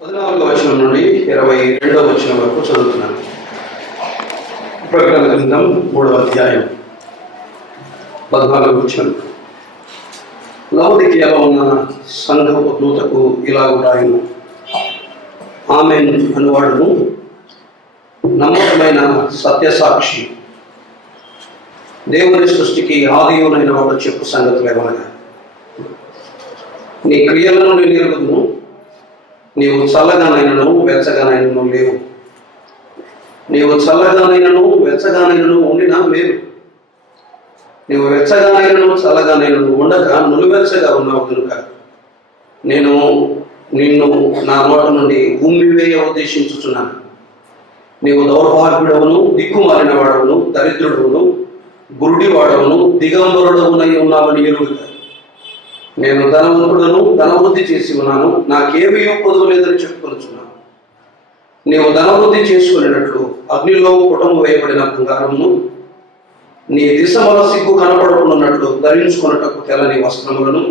14వ వచనం నుండి 22వ వచనం వరకు చదువుతున్నాను. ప్రకటన గ్రంథం 3వ అధ్యాయం 14వ వచనం. లవొదికీయలో ఉన్న సంఘపు దూతకు ఇలాగు రాయును. ఆమేన్ అనువాడును, నమ్మకమైన సత్యసాక్షి, దేవుని సృష్టికి ఆదియునైన వాడు చెప్పు సంగతులు ఏమనగా, నీ క్రియలను నేను ఎరుగుదును, నీవు చల్లగానైనను వెచ్చగానైనను లేవు. నీవు చల్లగానైనను వెచ్చగానైనను ఉండినా లేవు. నీవు వెచ్చగానైనను చల్లగానైనను ఉండగా నులివెచ్చగా ఉన్నావు కనుక నేను నిన్ను నా నోట నుండి ఉమ్మివేయ ఉద్దేశించుచున్నాను. నీవు దౌర్భాగ్యుడవును, దిక్కుమాలిన వాడవును, దరిద్రుడవును, గురుడివాడవును, దిగంబరుడవునై ఉన్నావని ఎరుగుగా, నేను ధనవంతుడను, ధనవృద్ధి చేసి ఉన్నాను, నాకేమీ పొదువు లేదని చెప్పుకొనుచున్నాను. నీవు ధనవృద్ధి చేసుకునేటట్లు అగ్నిలో కుటుంబం వేయబడిన బంగారమును, నీ దిశమల సిగ్గు కనపడకున్నట్లు ధరించుకున్నటకు తెల్లని వస్త్రములను,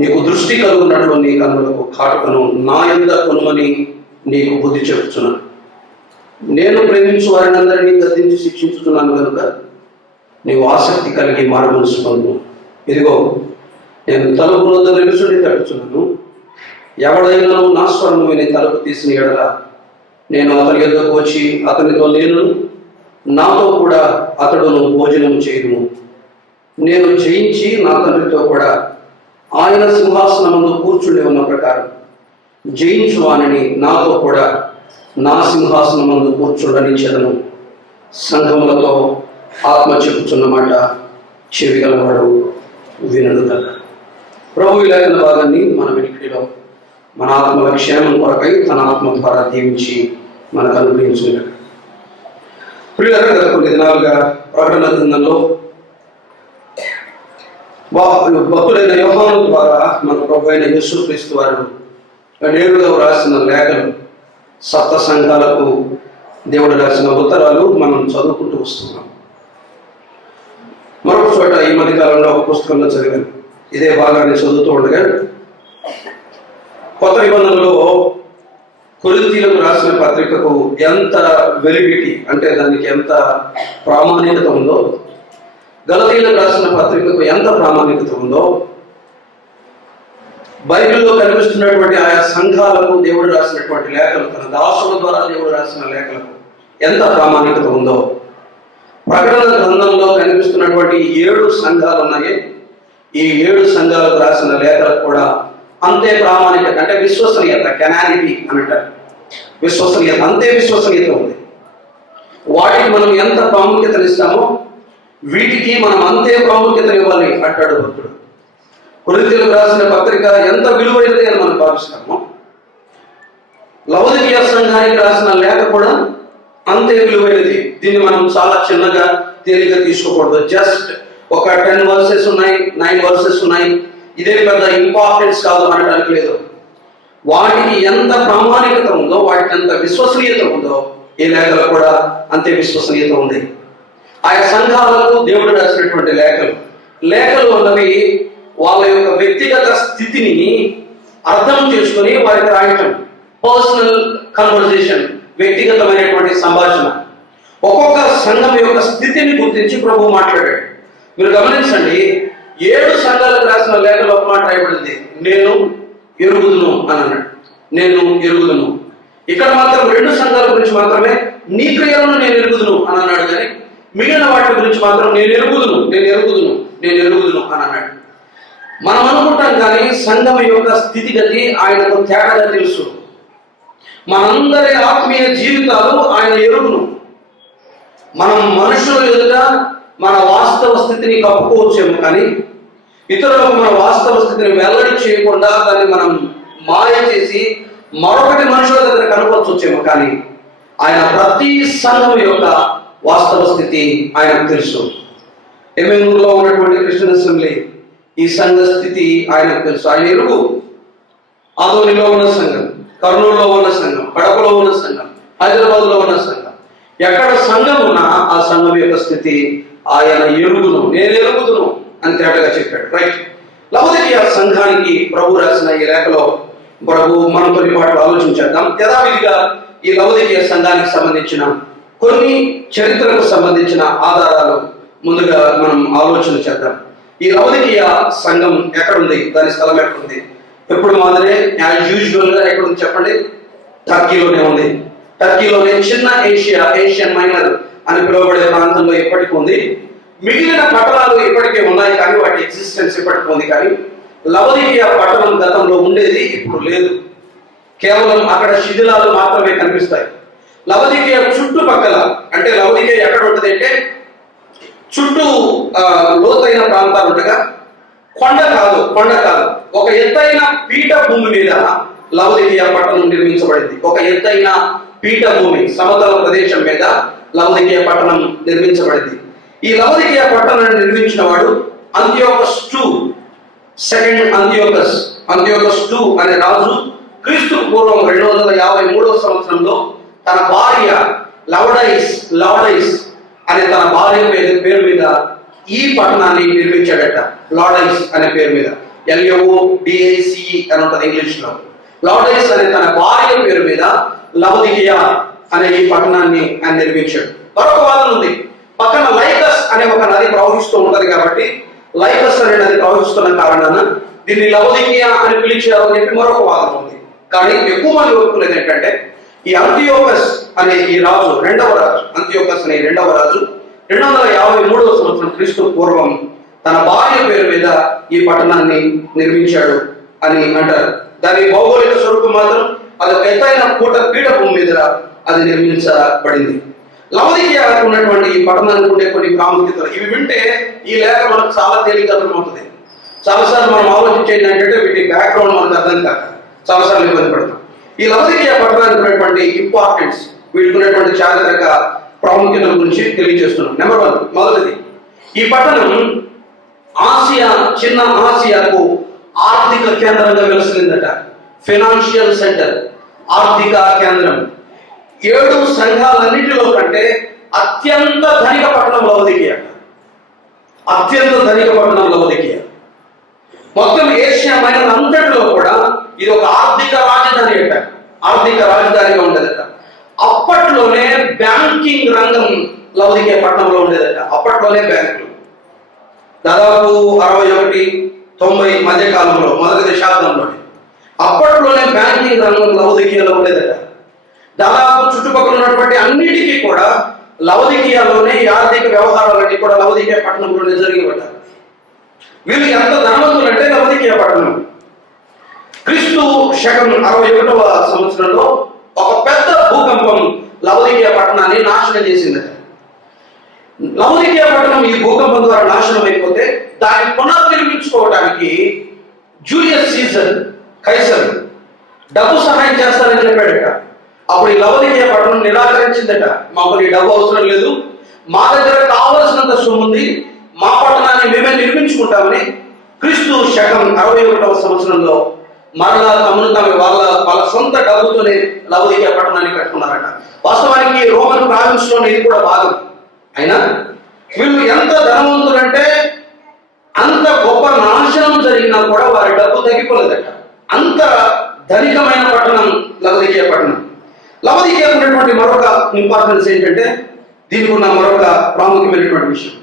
నీకు దృష్టి కలుగున్నట్లు నీ కన్నులకు కాటుకను నా యంద కొనుమని నీకు బుద్ధి చెప్పుచున్నాను. నేను ప్రేమించు వారిని అందరినీ గద్దించి శిక్షించుతున్నాను కనుక నీవు ఆసక్తి కలిగి మారమనసు పొందు. ఇదిగో, నేను తలుపు వద్ద నిలుచుండి తడుచున్నాను. ఎవడైనా నా స్వరము విని తలుపు తీసిన ఎడల నేను అతని యొద్దకు వచ్చి అతనితో నేను, నాతో కూడా అతడును భోజనం చేయను. నేను జయించి నా తండ్రితో కూడా ఆయన సింహాసనముందు కూర్చుండి ఉన్న ప్రకారం జయించు వానిని నాతో కూడా నా సింహాసనమందు కూర్చుండనిచ్చెదను. సంఘములతో ఆత్మ చెప్పుచున్న మాట చెవిగలవాడు వినడుగా. ప్రభు ఇలాగిన భాగాన్ని మన వెనుకలో మన ఆత్మల క్షేమం కొరకై తన ఆత్మ ద్వారా దీవించి మనకు అనుగ్రహించుగాక. ప్రియులారా, గత కొన్ని దినాలుగా ప్రకటన గ్రంథంలో భక్తుడైన యోహాను ద్వారా మన ప్రభు అయిన యేసుక్రీస్తు వారు నేరుగా రాసిన లేఖలు, సప్త సంఘాలకు దేవుడు రాసిన ఉత్తరాలు మనం చదువుకుంటూ వస్తున్నాం. మరొక చోట ఈ మధ్య కాలంలో ఒక పుస్తకంలో చదివాను. ఇదే భాగాన్ని చదువుతూ ఉండగా కొత్త నిబంధనలో కొరింథీయులకు రాసిన పత్రికకు ఎంత వెలిడిటీ అంటే దానికి ఎంత ప్రామాణికత ఉందో, గలతీయులకు రాసిన పత్రికకు ఎంత ప్రామాణికత ఉందో, బైబిల్లో కనిపిస్తున్నటువంటి ఆయా సంఘాలకు దేవుడు రాసినటువంటి లేఖలు, తన దాసుల ద్వారా దేవుడు రాసిన లేఖలకు ఎంత ప్రామాణికత ఉందో, ప్రకటన గ్రంథంలో కనిపిస్తున్నటువంటి 7 సంఘాలు ఉన్నాయి. ఈ 7 సంఘాలకు రాసిన లేఖలకు కూడా అంతే ప్రామాణికత, అంటే విశ్వసనీయత, కెనానిటీ అని అంటారు. విశ్వసనీయత, అంతే విశ్వసనీయత ఉంది. వాటికి మనం ఎంత ప్రాముఖ్యతనిస్తామో వీటికి మనం అంతే ప్రాముఖ్యతనివ్వాలి అంటాడు భక్తుడు. కొరింథీయులకు రాసిన పత్రిక ఎంత విలువైనది అని మనం భావిస్తామో, లవొదికీయ సంఘానికి రాసిన లేఖ కూడా అంతే విలువైనది. దీన్ని మనం చాలా చిన్నగా తేలిక తీసుకోకూడదు. జస్ట్ ఒక 10 వర్సెస్ ఉన్నాయి, 9 వర్సెస్ ఉన్నాయి, ఇదే పెద్ద ఇంపార్టెన్స్ కాదు అనడానికి లేదు. వాటికి ఎంత ప్రామాణికత ఉందో, వాటికి ఎంత విశ్వసనీయత ఉందో, ఈ లేఖలు కూడా అంతే విశ్వసనీయత ఉంది. ఆయా సంఘాలకు దేవుడు రాసినటువంటి లేఖలు అన్నవి వాళ్ళ యొక్క వ్యక్తిగత స్థితిని అర్థం చేసుకుని వారికి రాయటం, పర్సనల్ కన్వర్జేషన్, వ్యక్తిగతమైనటువంటి సంభాషణ. ఒక్కొక్క సంఘం యొక్క స్థితిని గుర్తించి ప్రభు మాట్లాడాడు. మీరు గమనించండి, 7 సంఘాలకు రాసిన లేఖలో ఒక మాట రాయబడింది, నేను ఎరుగుదును అని అన్నాడు. నేను ఎరుగుదును. ఇక్కడ మాత్రం 2 సంఘాల గురించి మాత్రమే నీ క్రియలను నేను ఎరుగుదును అని అన్నాడు. కానీ మిగిలిన వాటి గురించి మాత్రం నేను ఎరుగుదును అని అన్నాడు. మనం అనుకుంటాం కానీ సంఘం యొక్క స్థితిగతి ఆయనకు తేడాగా తెలుసు. మనందరి ఆత్మీయ జీవితాలు ఆయన ఎరుగును. మనం మనుషుల ఎదుట మన వాస్తవ స్థితిని కప్పుకోవచ్చేమో, కానీ ఇతరులకు మన వాస్తవ స్థితిని వెల్లడి చేయకుండా దాన్ని మనం మాయ చేసి మరొకటి మనుషుల దగ్గర కనుపరచొచ్చేమో, కానీ ఆయన ప్రతి సంఘం యొక్క వాస్తవ స్థితి ఆయనకు తెలుసు. ఎమ్మెనూరులో ఉన్నటువంటి క్రిస్టియన్ అసెంబ్లీ ఈ సంఘ స్థితి ఆయనకు తెలుసు. ఆయన ఎరుగు. ఆదోనిలో ఉన్న సంఘం, కర్నూలులో ఉన్న సంఘం, కడపలో ఉన్న సంఘం, హైదరాబాద్లో ఉన్న సంఘం, ఎక్కడ సంఘం ఉన్నా ఆ సంఘం యొక్క స్థితి ఆయన ఎరుగును, నేను ఎరుగుదును అని తేటగా చెప్పాడు. రైట్. లవొదికీయ సంఘానికి ప్రభు రాసిన ఈ లేఖలో మనం కొన్ని పాటలు ఆలోచించేద్దాం. యథావిధిగా ఈ లవోదికీయ సంఘానికి సంబంధించిన కొన్ని చరిత్రకు సంబంధించిన ఆధారాలు ముందుగా మనం ఆలోచన చేద్దాం. ఈ లవోదికీయ సంఘం ఎక్కడుంది, దాని స్థలం ఎక్కడుంది? ఎప్పుడు మాదిరే యాజ్ యూజువల్ గా ఎక్కడుంది చెప్పండి? టర్కీలోనే ఉంది. టర్కీలోనే చిన్న ఏషియన్ మైనర్ అని పిలువబడే ప్రాంతంలో ఇప్పటికీ ఉంది. మిగిలిన పట్టణాలు ఇప్పటికే ఉన్నాయి కానీ వాటి ఎగ్జిస్టెన్స్ ఇప్పటికీ ఉంది. కానీ లవోదికీయ పట్టణం గతంలో ఉండేది, ఇప్పుడు లేదు. కేవలం అక్కడ శిథిలాలు మాత్రమే కనిపిస్తాయి. లవోదికీయ చుట్టుపక్కల, అంటే లవోదికీయ ఎక్కడ ఉంటుంది అంటే చుట్టూ లోతైన ప్రాంతాలు ఉండగా కొండ కాదు ఒక ఎత్తైన పీఠ భూమి మీద లవోదికీయ పట్టణం నిర్మించబడింది. ఒక ఎత్తైన పీఠ భూమి, సమతల ప్రదేశం మీద లవోదికీయ పట్టణం నిర్మించబడింది. ఈ లవోదికీయ పట్టణాన్ని నిర్మించిన వాడు Antiochus II, second Antiochus II అనే రాజు క్రీస్తుకు పూర్వం 253వ సంవత్సరంలో తన భార్య లవడైస్ అనే తన భార్య పేరు మీద ఈ పట్టణాన్ని నిర్మించాడట. లవడైస్ అనే పేరు మీద, LODICE అని ఉంటుంది ఇంగ్లీష్ లో. లవడైస్ అనే తన భార్య పేరు మీద లవోదికీయ అనే ఈ పట్టణాన్ని ఆయన నిర్మించాడు. మరొక వాదన ఉంది, పక్కన లైకస్ అనే ఒక నది ప్రవహిస్తూ ఉంటది కాబట్టి లైకస్ అనే నది ప్రవహిస్తున్న కారణాన దీన్ని లవోదికీయ అని పిలిచారు అని చెప్పి మరొక వాదన ఉంది. కానీ ఎక్కువ మంది ఒప్పుకునేది ఏంటంటే ఈ అంతియోకస్ అనే ఈ రాజు, అంతియోకస్ అనే రెండవ రాజు 253వ సంవత్సరం క్రీస్తు పూర్వం తన భార్య పేరు మీద ఈ పట్టణాన్ని నిర్మించాడు అని అంటారు. దాని భౌగోళిక స్వరూపం మాత్రం అది ఎత్తైన పీఠ భూమి మీద అది నిర్మించబడింది. లవోదికీయ ఉన్నటువంటి ఈ పట్టణానికి ఉండే కొన్ని ప్రాముఖ్యతలు ఇవి వింటే ఈ లేఖ మనకు చాలా తేలిక అర్థమవుతుంది. చాలాసార్లు మనం ఆలోచించేది ఏంటంటే వీటి బ్యాక్గ్రౌండ్ మనకు అర్థం కాక చాలాసార్లు ఇబ్బంది పడతాం. ఈ లవోదికీయ పట్టణానికి ఉన్నటువంటి ఇంపార్టెన్స్, వీటికి ఉన్నటువంటి చారిత్రక ప్రాముఖ్యతల గురించి తెలియజేస్తున్నాం. నెంబర్ 1, మొదటిది, ఈ పట్టణం చిన్న ఆసియాకు ఆర్థిక కేంద్రంగా వెలుసిందట. ఫైనాన్షియల్ సెంటర్, ఆర్థిక కేంద్రం. 7 సంఘాలన్నింటిలో కంటే అత్యంత ధనిక పట్టణం లవోదికీయ. మొత్తం ఏషియా మైనర్ అంతటిలో కూడా ఇది ఒక ఆర్థిక రాజధానిగా ఉండేదట. అప్పట్లోనే బ్యాంకింగ్ రంగం లవోదికీయ పట్టణంలో ఉండేదట. అప్పట్లోనే బ్యాంకులు దాదాపు 61-90 మధ్య కాలంలో, మొదటి దశాబ్దంలోనే అప్పట్లోనే బ్యాంకింగ్ రంగం లవోదికీయలో ఉండేదట. దాదాపు చుట్టుపక్కల ఉన్నటువంటి అన్నిటికీ కూడా లవోదికీయలోనే ఈ ఆర్థిక వ్యవహారాలన్నీ కూడా లవోదికీయ పట్టణంలోనే జరిగేవట. వీళ్ళు ఎంత ధనవంతులు అంటే లవోదికీయ పట్టణం క్రీస్తు శకం 61వ సంవత్సరంలో ఒక పెద్ద భూకంపం లవోదికీయ పట్టణాన్ని నాశనం చేసిందట. లవోదికీయ పట్టణం ఈ భూకంపం ద్వారా నాశనం అయిపోతే దాన్ని పునర్నిర్మించుకోవడానికి జూలియస్ సీజర్ కైసర్ డబ్బు సహాయం చేస్తారని చెప్పాడట. అప్పుడు ఈ లవోదికీయ పట్టణం నిరాకరించిందట. మాకు నీ డబ్బు అవసరం లేదు, మా దగ్గర కావలసినంత సొమ్ము ఉంది, మా పట్టణాన్ని మేమే నిర్మించుకుంటామని క్రీస్తు శకం 61వ సంవత్సరంలో మరలా వాళ్ళ సొంత డబ్బుతోనే లవోదికీయ పట్టణాన్ని కట్టుకున్నారట. వాస్తవానికి రోమన్ ప్రావిన్స్ లోనే ఇది కూడా భాగం. అయినా వీళ్ళు ఎంత ధనవంతులంటే అంత గొప్ప నాశనం జరిగినా కూడా వారి డబ్బు తగ్గిపోలేదట. అంత ధనికమైన పట్టణం లవోదికీయ పట్టణం. లవోదికీయ ఉన్నటువంటి మరొక ఇంపార్టెన్స్ ఏంటంటే, దీనికి ఉన్న మరొక ప్రాముఖ్యమైనటువంటి విషయం,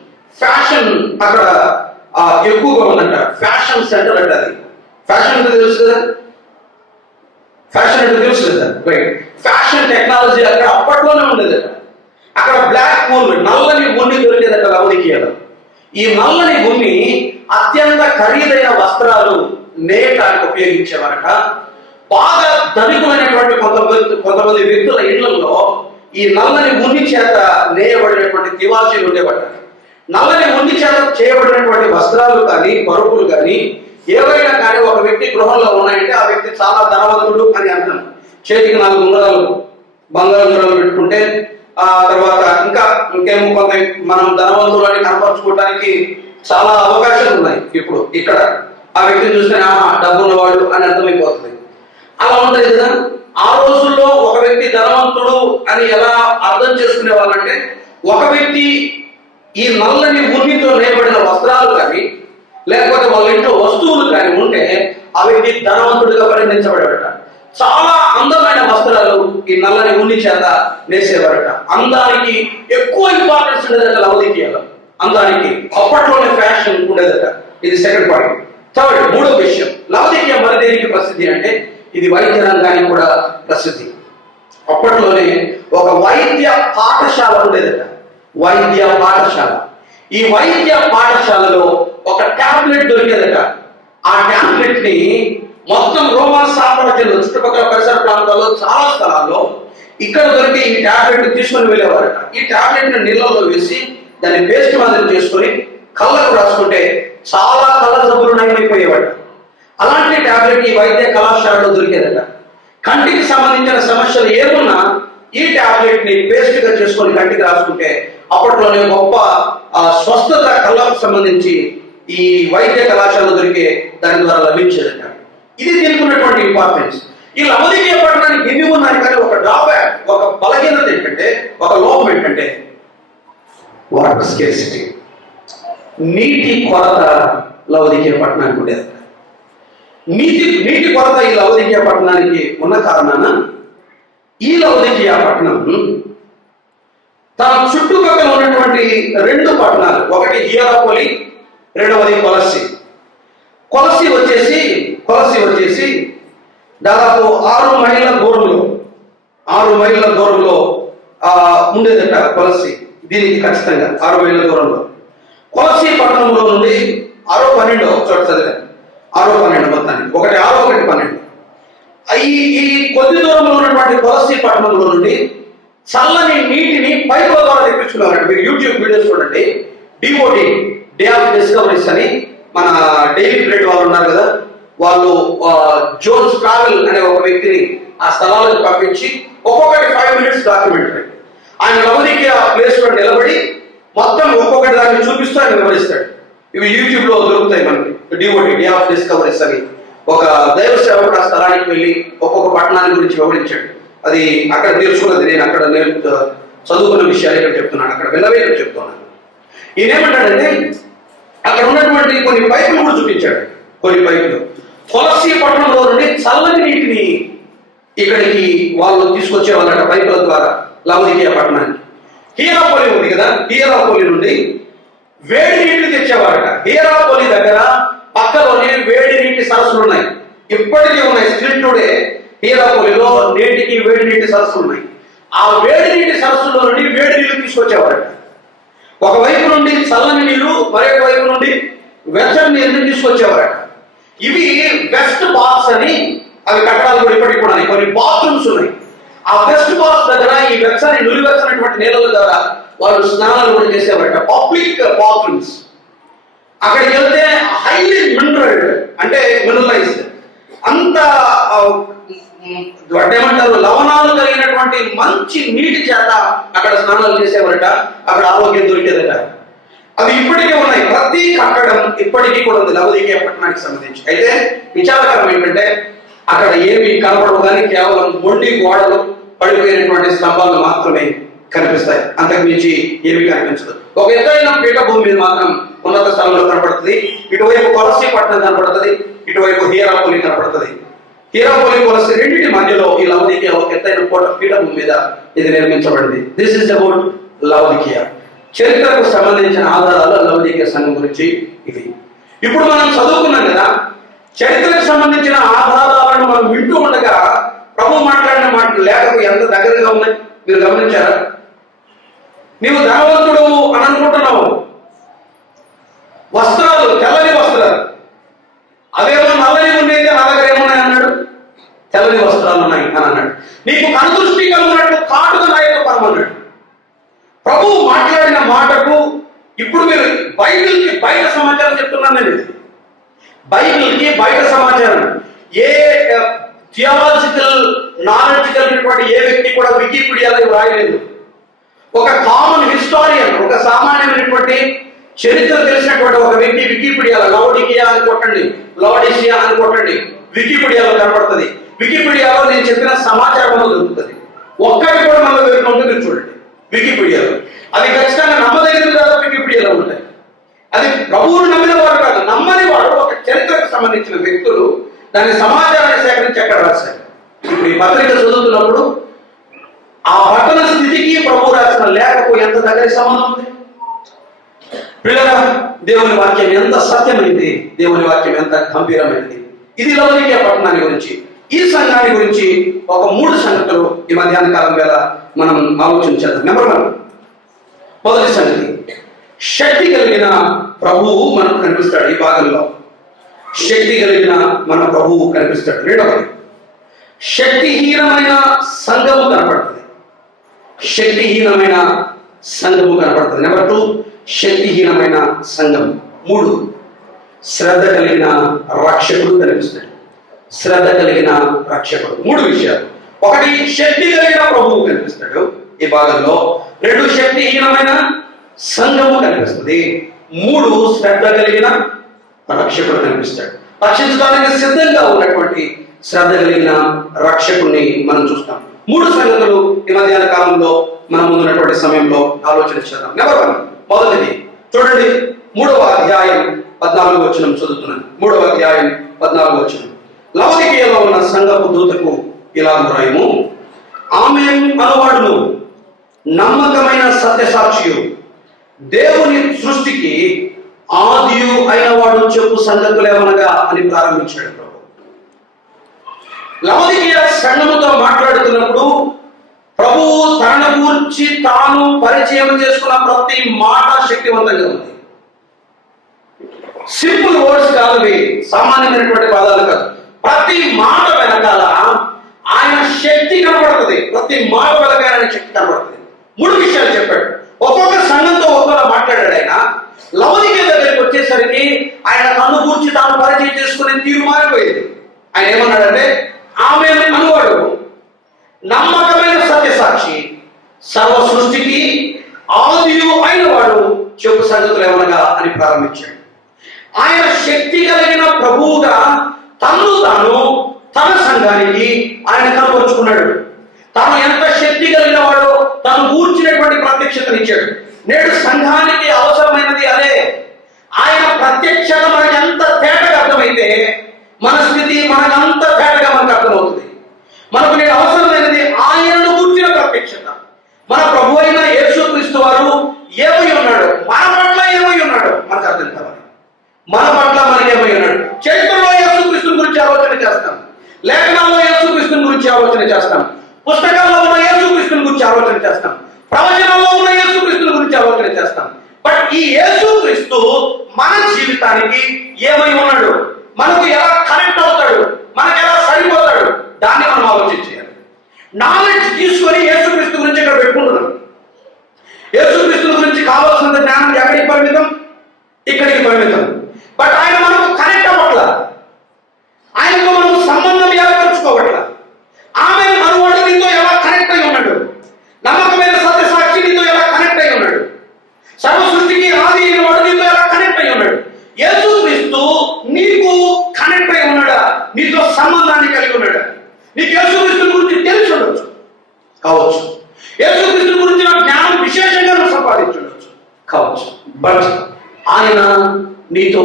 ఫ్యాషన్ అక్కడ ఎక్కువగా ఉందంట. ఫ్యాషన్ సెంటర్ అంటే అది. ఫ్యాషన్ అంటే తెలుసు కదా, రైట్? ఫ్యాషన్ టెక్నాలజీ అక్కడ అప్పట్లోనే ఉండేదట. అక్కడ బ్లాక్ పూల్, నల్లని ఉన్ని దొరికేదట లవోదికీయలో. ఈ నల్లని ఉన్ని అత్యంత ఖరీదైన వస్త్రాలు నేయటానికి ఉపయోగించేవారట. బాగా ధనికులైనటువంటి కొంతమంది వ్యక్తుల ఇళ్లలో ఈ నల్లని ఉన్ని చేత నేయబడినటువంటి తివాచీలు ఉండేవాట. నల్లని ఉన్ని చేత చేయబడినటువంటి వస్త్రాలు కానీ, పరుపులు కానీ, ఏవైనా కానీ ఒక వ్యక్తి గృహంలో ఉన్నాయంటే ఆ వ్యక్తి చాలా ధనవంతుడు అని అర్థం. చేతికి 4 ఉంగరాలు, బంగారు ఉంగరాలు పెట్టుకుంటే ఆ తర్వాత ఇంకేమో కొంత మనం ధనవంతులు అని కనపరుచుకోవడానికి చాలా అవకాశాలు ఉన్నాయి. ఇప్పుడు ఇక్కడ ఆ వ్యక్తిని చూస్తే డబ్బు ఉన్నవాడు అని అర్థమైపోతుంది. అలా ఉంటుంది కదా. ఆ రోజుల్లో ఒక వ్యక్తి ధనవంతుడు అని ఎలా అర్థం చేసుకునే వాళ్ళంటే, ఒక వ్యక్తి ఈ నల్లని ఉన్నితో నేయబడిన వస్త్రాలు కానీ, లేకపోతే వాళ్ళ ఇంట్లో వస్తువులు కానీ ఉంటే ఆ వ్యక్తి ధనవంతుడిగా పరిగణించబడేవాడట. చాలా అందమైన వస్త్రాలు ఈ నల్లని ఉన్ని చేత నేసేవారట. అందానికి ఎక్కువ ఇంపార్టెన్స్ ఉండేదట లవోదికీయలో. అందానికి అప్పట్లోనే ఫ్యాషన్ ఉండేదట. ఇది సెకండ్ పాయింట్. థర్డ్, మూడో విషయం, లవోదికీయ మరి దేనికి ప్రసిద్ధి అంటే ఇది వైద్య రంగానికి కూడా ప్రసిద్ధి. అప్పట్లోనే ఒక వైద్య పాఠశాల ఉండేదట. వైద్య పాఠశాల. ఈ వైద్య పాఠశాలలో ఒక టాబ్లెట్ దొరికేదట. ఆ టాబ్లెట్ ని మొత్తం రోమన్ సామ్రాజ్యంలో చుట్టుపక్కల పరిసర ప్రాంతాల్లో చాలా స్థలాల్లో ఇక్కడ దొరికి ఈ టాబ్లెట్ తీసుకొని వెళ్ళేవారట. ఈ టాబ్లెట్ ని నీళ్ళలో వేసి దాన్ని పేస్ట్ మాదిరి చేసుకొని కళ్ళకు రాసుకుంటే చాలా కళ్ళ జబ్బులు నయమైపోయేవాడు. అలాంటి టాబ్లెట్ ఈ వైద్య కళాశాలలో దొరికేదట. కంటికి సంబంధించిన సమస్యలు ఏమున్నా ఈ టాబ్లెట్ ని పేస్ట్ గా చేసుకొని కంటికి రాసుకుంటే అప్పట్లోనే గొప్ప స్వస్థత కళ్ళకు సంబంధించి ఈ వైద్య కళాశాలలో దొరికే దాని ద్వారా లభించేదట. ఇది దీనికి ఇంపార్టెన్స్. ఈ లవోదికీయ పట్టణానికి ఎన్ని ఉన్నాయి కానీ ఒక డ్రాబ్యాక్, ఒక బలహీనత ఏంటంటే, ఒక లోపం ఏంటంటే వాటర్ స్కేర్సిటీ, నీటి కొరత లవోదికీయ పట్టణానికి ఉండేది. నీటి కొరత ఈ లవోదికీయ పట్టణానికి ఉన్న కారణాన ఈ లవోదికీయ పట్టణం తన చుట్టుపక్కల ఉన్నటువంటి రెండు పట్టణాలు, ఒకటి హియరాపోలి, రెండవది కొలస్సి. కొలస్సి వచ్చేసి దాదాపు 6 మైళ్ళ దూరంలో ఉండేదట కొలస్సి. దీనికి ఖచ్చితంగా 6 మైళ్ళ దూరంలో. కొలస్సి పట్టణంలో నుండి 6-12 చోట చదివాను. 6-12 మొత్తానికి, ఒకటి 6 ఒకటి 12. ఈ కొద్ది దూరంలో ఉన్నటువంటి కొలస్సి పట్టణంలో నుండి చల్లని నీటిని పైపుల ద్వారా తెప్పించుకున్నారంట. మీరు యూట్యూబ్ వీడియోస్ చూడండి. డిఓడి, డే ఆఫ్ డిస్కవరీస్ అని మన డైలీ బ్రెడ్ వాళ్ళు ఉన్నారు కదా, వాళ్ళు జోన్స్ ట్రావెల్ అనే ఒక వ్యక్తిని ఆ స్థలాలకు పంపించి ఒక్కొక్కటి 5 minutes డాక్యుమెంటరీ. ఆయన లవోదికీయ ప్లేస్ లో నిలబడి మొత్తం ఒక్కొక్కటి దాన్ని చూపిస్తూ ఆయన వివరిస్తాడు. ఇవి యూట్యూబ్ లో దొరుకుతాయి మనకి. డిఓడి, డే ఆఫ్ డిస్కవరీస్ అని ఒక దైవ సేవకుడు ఆ స్థలానికి వెళ్ళి ఒక్కొక్క పట్టణాన్ని గురించి వివరించాడు. అది అక్కడ నేర్చుకున్నది, నేను అక్కడ చదువుకున్న విషయాలు ఇక్కడ చెప్తున్నాను, అక్కడ విన్నవే ఇక్కడ చెప్తున్నాను. ఈయనేమంటాడంటే అక్కడ ఉన్నటువంటి కొన్ని పైపులు కూడా చూపించాడు. కొన్ని పైపులు కొలస్సి పట్టణంలో నుండి చల్లని నీటిని ఇక్కడికి వాళ్ళు తీసుకొచ్చే వాళ్ళట పైపుల ద్వారా లవోదికీయ పట్టణానికి. హియరాపోలి ఉంది కదా, హియరాపోలి నుండి వేడి నీటిని తెచ్చేవారట. హియరాపోలి దగ్గర పక్కలోనే వేడి నీటి సరస్సులు ఉన్నాయి, ఇప్పటికీ ఉన్నాయి. స్టిల్ టుడే హియరాపోలిలో నేటికి వేడి నీటి సరస్సులు ఉన్నాయి. ఆ వేడి నీటి సరస్సులో నుండి వేడి నీళ్లు తీసుకొచ్చేవారట. ఒకవైపు నుండి చల్లని నీళ్లు, మరొక వైపు నుండి వెచ్చని నీళ్ళని తీసుకొచ్చేవారట. ఇవి వెస్ట్ బాత్స్ అని, అవి కట్టడాలు కూడా ఇప్పటికి కూడా కొన్ని బాత్రూమ్స్ ఉన్నాయి. ఆ వెస్ట్ బాత్స్ దగ్గర ఈ వెచ్చని నులివెచ్చనటువంటి నీళ్ళ ద్వారా వాళ్ళు స్నానాలు కూడా చేసేవారట. Public bathrooms. అక్కడికి వెళ్తే హైలీ మినరల్డ్, అంటే మినరలైజ్డ్, అంత ఏమంటారు లవణాలు కలిగినటువంటి మంచి నీటి చేత అక్కడ స్నానాలు చేసేవారట. అక్కడ ఆరోగ్యం దొరికేదట. అవి ఇప్పటికే ఉన్నాయి. ప్రతి కట్టడం ఇప్పటికీ కూడా ఉంది లవోదికీయ పట్టణానికి సంబంధించి. అయితే విచారకరం ఏంటంటే అక్కడ ఏమి కనపడవు కానీ కేవలం మొండి గోడలు, పడిపోయినటువంటి స్తంభాలు మాత్రమే కనిపిస్తాయి. అంతకు మించి ఏమీ కనిపించదు. ఒక ఎత్తైన పీఠభూమి మీద మాత్రం ఉన్నత స్థలంలో కనపడుతుంది. ఇటువైపు కొలస్సి పట్టణం కనపడుతుంది, ఇటువైపు హియరాపోలి కనపడుతుంది. హియరాపోలి, కొలస్సి రెండింటి మధ్యలో ఈ లవోదికీయ ఒక ఎత్తైన పీఠభూమి మీద ఇది నిర్మించబడింది. This is about Laodicea. చరిత్రకు సంబంధించిన ఆధారాలు లవోదికీయ సంఘం గురించి ఇవి. ఇప్పుడు మనం చదువుకున్నాం కదా, చరిత్రకు సంబంధించిన ఆధారాలను మనం వింటూ ఉండగా ప్రభు మాట్లాడిన మాటలు లేఖకు ఎంత దగ్గరగా ఉన్నాయి మీరు గమనించారా? నీవు ధనవంతుడు అని అనుకుంటున్నావు. వస్త్రాలు, తెల్లని వస్త్రాలు, అవేమో నల్లని ఉండేది, నా దగ్గర ఏమున్నాయి అన్నాడు, తెల్లని వస్త్రాలు ఉన్నాయి అని అన్నాడు. నీకు కనుదృష్టి కలుగునట్లు కాటుగా నాయకు పరమన్నాడు. ప్రభువు మాట్లాడిన మాటకు ఇప్పుడు మీరు బైబిల్కి బయట సమాచారం చెప్తున్నాను నేను. బైబిల్కి బయట సమాచారం ఏ థియాలజికల్ నాలెడ్జ్ కలిగినటువంటి ఏ వ్యక్తి కూడా వికీపీడియాలో రాయలేదు. ఒక కామన్ హిస్టారియన్, ఒక సామాన్యమైనటువంటి చరిత్ర తెలిసినటువంటి ఒక వ్యక్తి వికీపీడియాలో లవోదికీయ అని కొట్టండి, లవోడిసియా అని కొట్టండి, వికీపీడియాలో కనపడుతుంది. వికీపీడియాలో నేను చెప్పిన సమాచారం దొరుకుతుంది. ఒక్కటి కూడా మనలో వేరుకుంటే మీరు చూడండి వికీపీడియాలో. అది ఖచ్చితంగా నమ్మదగినది కాదు, వికీపీడియాలో ఉంటాయి. అది ప్రభువును నమ్మిన వారు కాదు, నమ్మని వాడు, ఒక చరిత్రకు సంబంధించిన వ్యక్తులు దాని సమాచారాన్ని సేకరించి ఎక్కడ రాశారు. ఇప్పుడు ఈ పత్రిక చదువుతున్నప్పుడు ఆ పట్టణ స్థితికి ప్రభు రాసిన లేఖకు ఎంత దగ్గర సంబంధం ఉంది. పిల్లరా, దేవుని వాక్యం ఎంత సత్యమైంది, దేవుని వాక్యం ఎంత గంభీరమైనది. ఇది లౌకిక పట్టణాన్ని గురించి, ఈ సంఘాన్ని గురించి ఒక 3 సంగతులు ఈ మధ్యాహ్న కాలం వేళ మనం ఆలోచించేద్దాం. నెంబర్ 1, మొదటి సంగతి, శక్తి కలిగిన ప్రభువు మనకు కనిపిస్తాడు. ఈ భాగంలో శక్తి కలిగిన మన ప్రభువు కనిపిస్తాడు. రెండవది, శక్తిహీనమైన సంఘము కనపడుతుంది. శక్తిహీనమైన సంఘము కనపడుతుంది. నెంబర్ 2, శక్తిహీనమైన సంఘం. 3, శ్రద్ధ కలిగిన రక్షకుడు కనిపిస్తాడు. శ్రద్ధ కలిగిన రక్షకుడు. 3 విషయాలు. 1, శక్తి కలిగిన ప్రభువు కనిపిస్తాడు ఈ భాగంలో. 2, శక్తిహీనమైన సంఘము కనిపిస్తుంది. 3, శ్రద్ధ కలిగిన రక్షకుడు కనిపిస్తాడు. రక్షించడానికి సిద్ధంగా ఉన్నటువంటి శ్రద్ధ కలిగిన రక్షకుడిని మనం చూస్తాం. 3 సంగతులు ఈ మధ్యాహ్న కాలంలో మనం ముందున్నటువంటి సమయంలో ఆలోచన చేద్దాం. నెంబర్ 1, మొదటిది చూడండి, 3వ అధ్యాయం 14వ వచనం చదువుతున్నాను. 3వ అధ్యాయం 14వ వచనం. లవోదికీయలో ఉన్న సంఘపు దూతకు ఇలా వ్రాయుము, ఆమేన్ అనువాడును, నమ్మకమైన సత్యసాక్షియు, దేవుని సృష్టికి ఆదియు అయిన వాడు చెప్పు సంగతులేమనగా అని ప్రారంభించాడు ప్రభు. లవోదికీయ సంఘముతో మాట్లాడుతున్నప్పుడు ప్రభువు తనను గూర్చి తాను పరిచయం చేసుకున్న ప్రతి మాట శక్తివంతంగా ఉంది. సింపుల్ వర్డ్స్ కాదు, సామాన్యమైనటువంటి పదాలు కాదు. ప్రతి మాట వెనకాల ఆయన శక్తి కనబడుతుంది. ప్రతి మాట వెనక ఆయన శక్తి కనబడుతుంది. 3 విషయాలు చెప్పాడు. ఒక్కొక్క సంఘంతో ఒక్కొక్క మాట్లాడాడు ఆయన. లవోదికీయ దగ్గరికి వచ్చేసరికి ఆయన తను గూర్చి తాను పరిచయం చేసుకునే తీరు మారిపోయింది. ఆయన ఏమన్నాడంటే, ఆమేన్ అనువాడు, నమ్మకమైన సత్యసాక్షి, సర్వ సృష్టికి ఆదియు అయిన వాడు చెప్పు సంగతులు ఏమనగా అని ప్రారంభించాడు. ఆయన శక్తి కలిగిన ప్రభువుగా తను తాను తన సంఘానికి ఆయన కనపరుచుకున్నాడు. తాను ఎంత శక్తి కలిగిన వాడో తను కూర్చున్నటువంటి ప్రత్యక్షతనిచ్చాడు. నేడు సంఘానికి అవసరమైనది అదే. ఆయన ప్రత్యక్షత మనకి ఎంత తేటగా అర్థమైతే మన స్థితి మనకంత తేటగా మనకు అర్థమవుతుంది. మనకు నేడు అవసరమైనది ఆయనను కూర్చిన ప్రత్యక్షత. మన ప్రభు అయిన యేసుక్రీస్తు వారు ఏమై ఉన్నాడు, మన పట్ల ఏమై ఉన్నాడు మనకు అర్థం కావాలి. మన పట్ల మనకి ఏమై ఉన్నాడు. చరిత్రలో యేసుక్రీస్తు గురించి ఆలోచన చేస్తాం, లేఖనాల్లో యేసుక్రీస్తు గురించి ఆలోచన చేస్తాం, పుస్తకాల్లో ఉన్న యేసుక్రీస్తు గురించి ఆలోచన చేస్తాం, ప్రవచనంలో ఉన్న యేసుక్రీస్తు గురించి ఆలోచన చేస్తాం. బట్ ఈ యేసుక్రీస్తు మన జీవితానికి ఏమై ఉన్నాడు, మనకు ఎలా కనెక్ట్ అవుతాడు, మనకు ఎలా సరిపోతాడు, దాన్ని మనం ఆలోచించాలి. నాలెడ్జ్ తీసుకొని యేసుక్రీస్తు గురించి ఇక్కడ పెట్టుకుంటున్నాం. యేసుక్రీస్తు గురించి కావాల్సినంత జ్ఞానం ఎక్కడికి పరిమితం, ఇక్కడికి పరిమితం. బట్ ఆయన మనకు కనెక్ట్ అవ్వట్లా, ఆయనతో మనం సంబంధం ఏర్పరచుకోవట్లా. ఆమె అనువాడు నీతో ఎలా కనెక్ట్ అయి ఉన్నాడు, నమ్మకమైన సత్యసాక్షి నీతో ఎలా కనెక్ట్ అయి ఉన్నాడు, సర్వ సృష్టికి ఆది అయిన వాడు నీతో ఎలా కనెక్ట్ అయి ఉన్నాడు. యేసుక్రీస్తు నీకు కనెక్ట్ అయి ఉన్నాడా, నీతో సంబంధాన్ని కలిగి ఉన్నాడా? నీకు యేసుక్రీస్తు గురించి తెలిసి ఉండొచ్చు కావచ్చు, యేసుక్రీస్తు గురించి జ్ఞానం విశేషంగా నువ్వు సంపాదించవచ్చు కావచ్చు. బట్ ఆయన నీతో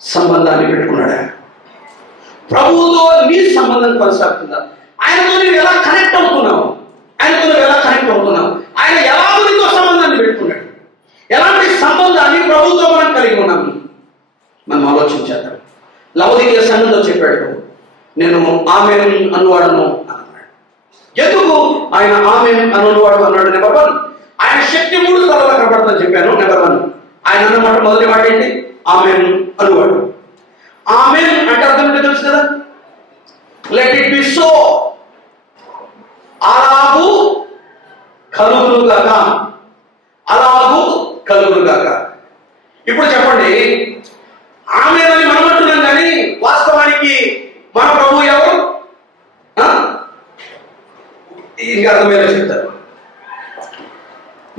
సంబంధాన్ని పెట్టుకున్నాడా? ప్రభువుతో నీ సంబంధం కొనసాగుతుందా? ఆయనతో నువ్వు ఎలా కనెక్ట్ అవుతున్నావు, ఆయనతో నువ్వు ఎలా కనెక్ట్ అవుతున్నావు, ఆయన ఎలా నీతో సంబంధాన్ని పెట్టుకున్నాడు, ఎలాంటి సంబంధాన్ని ప్రభువుతో మనం కలిగి ఉన్నాము మనం ఆలోచించేద్దాం. లవోదికీయ సంఘంతో చెప్పాడు, నేను ఆమేన్ అనువాడను అన్నాడు. ఎందుకు ఆయన ఆమేన్ అనువాడు అన్నాడు? నెంబర్ 1, ఆయన శక్తి 3 స్థలాల్లో కనబడుతుందని చెప్పాను. నెంబర్ 1, ఆయన అన్నమాట మొదటి మాట ఏంటి? ఆమేన్ అనువాడు. ఆమేన్ అంటే అర్థం ఏంటో తెలుసు కదా, లెట్ ఇట్ బి సో, అలాగూ కలుగును గాక, అలాగూ కలుగును గాక. ఇప్పుడు చెప్పండి, ఆమేన్ అని మనం అంటున్నాం కానీ వాస్తవానికి మన ప్రభు ఎవరు? ఇంకా అర్థమయ్యేలా చెప్తారు.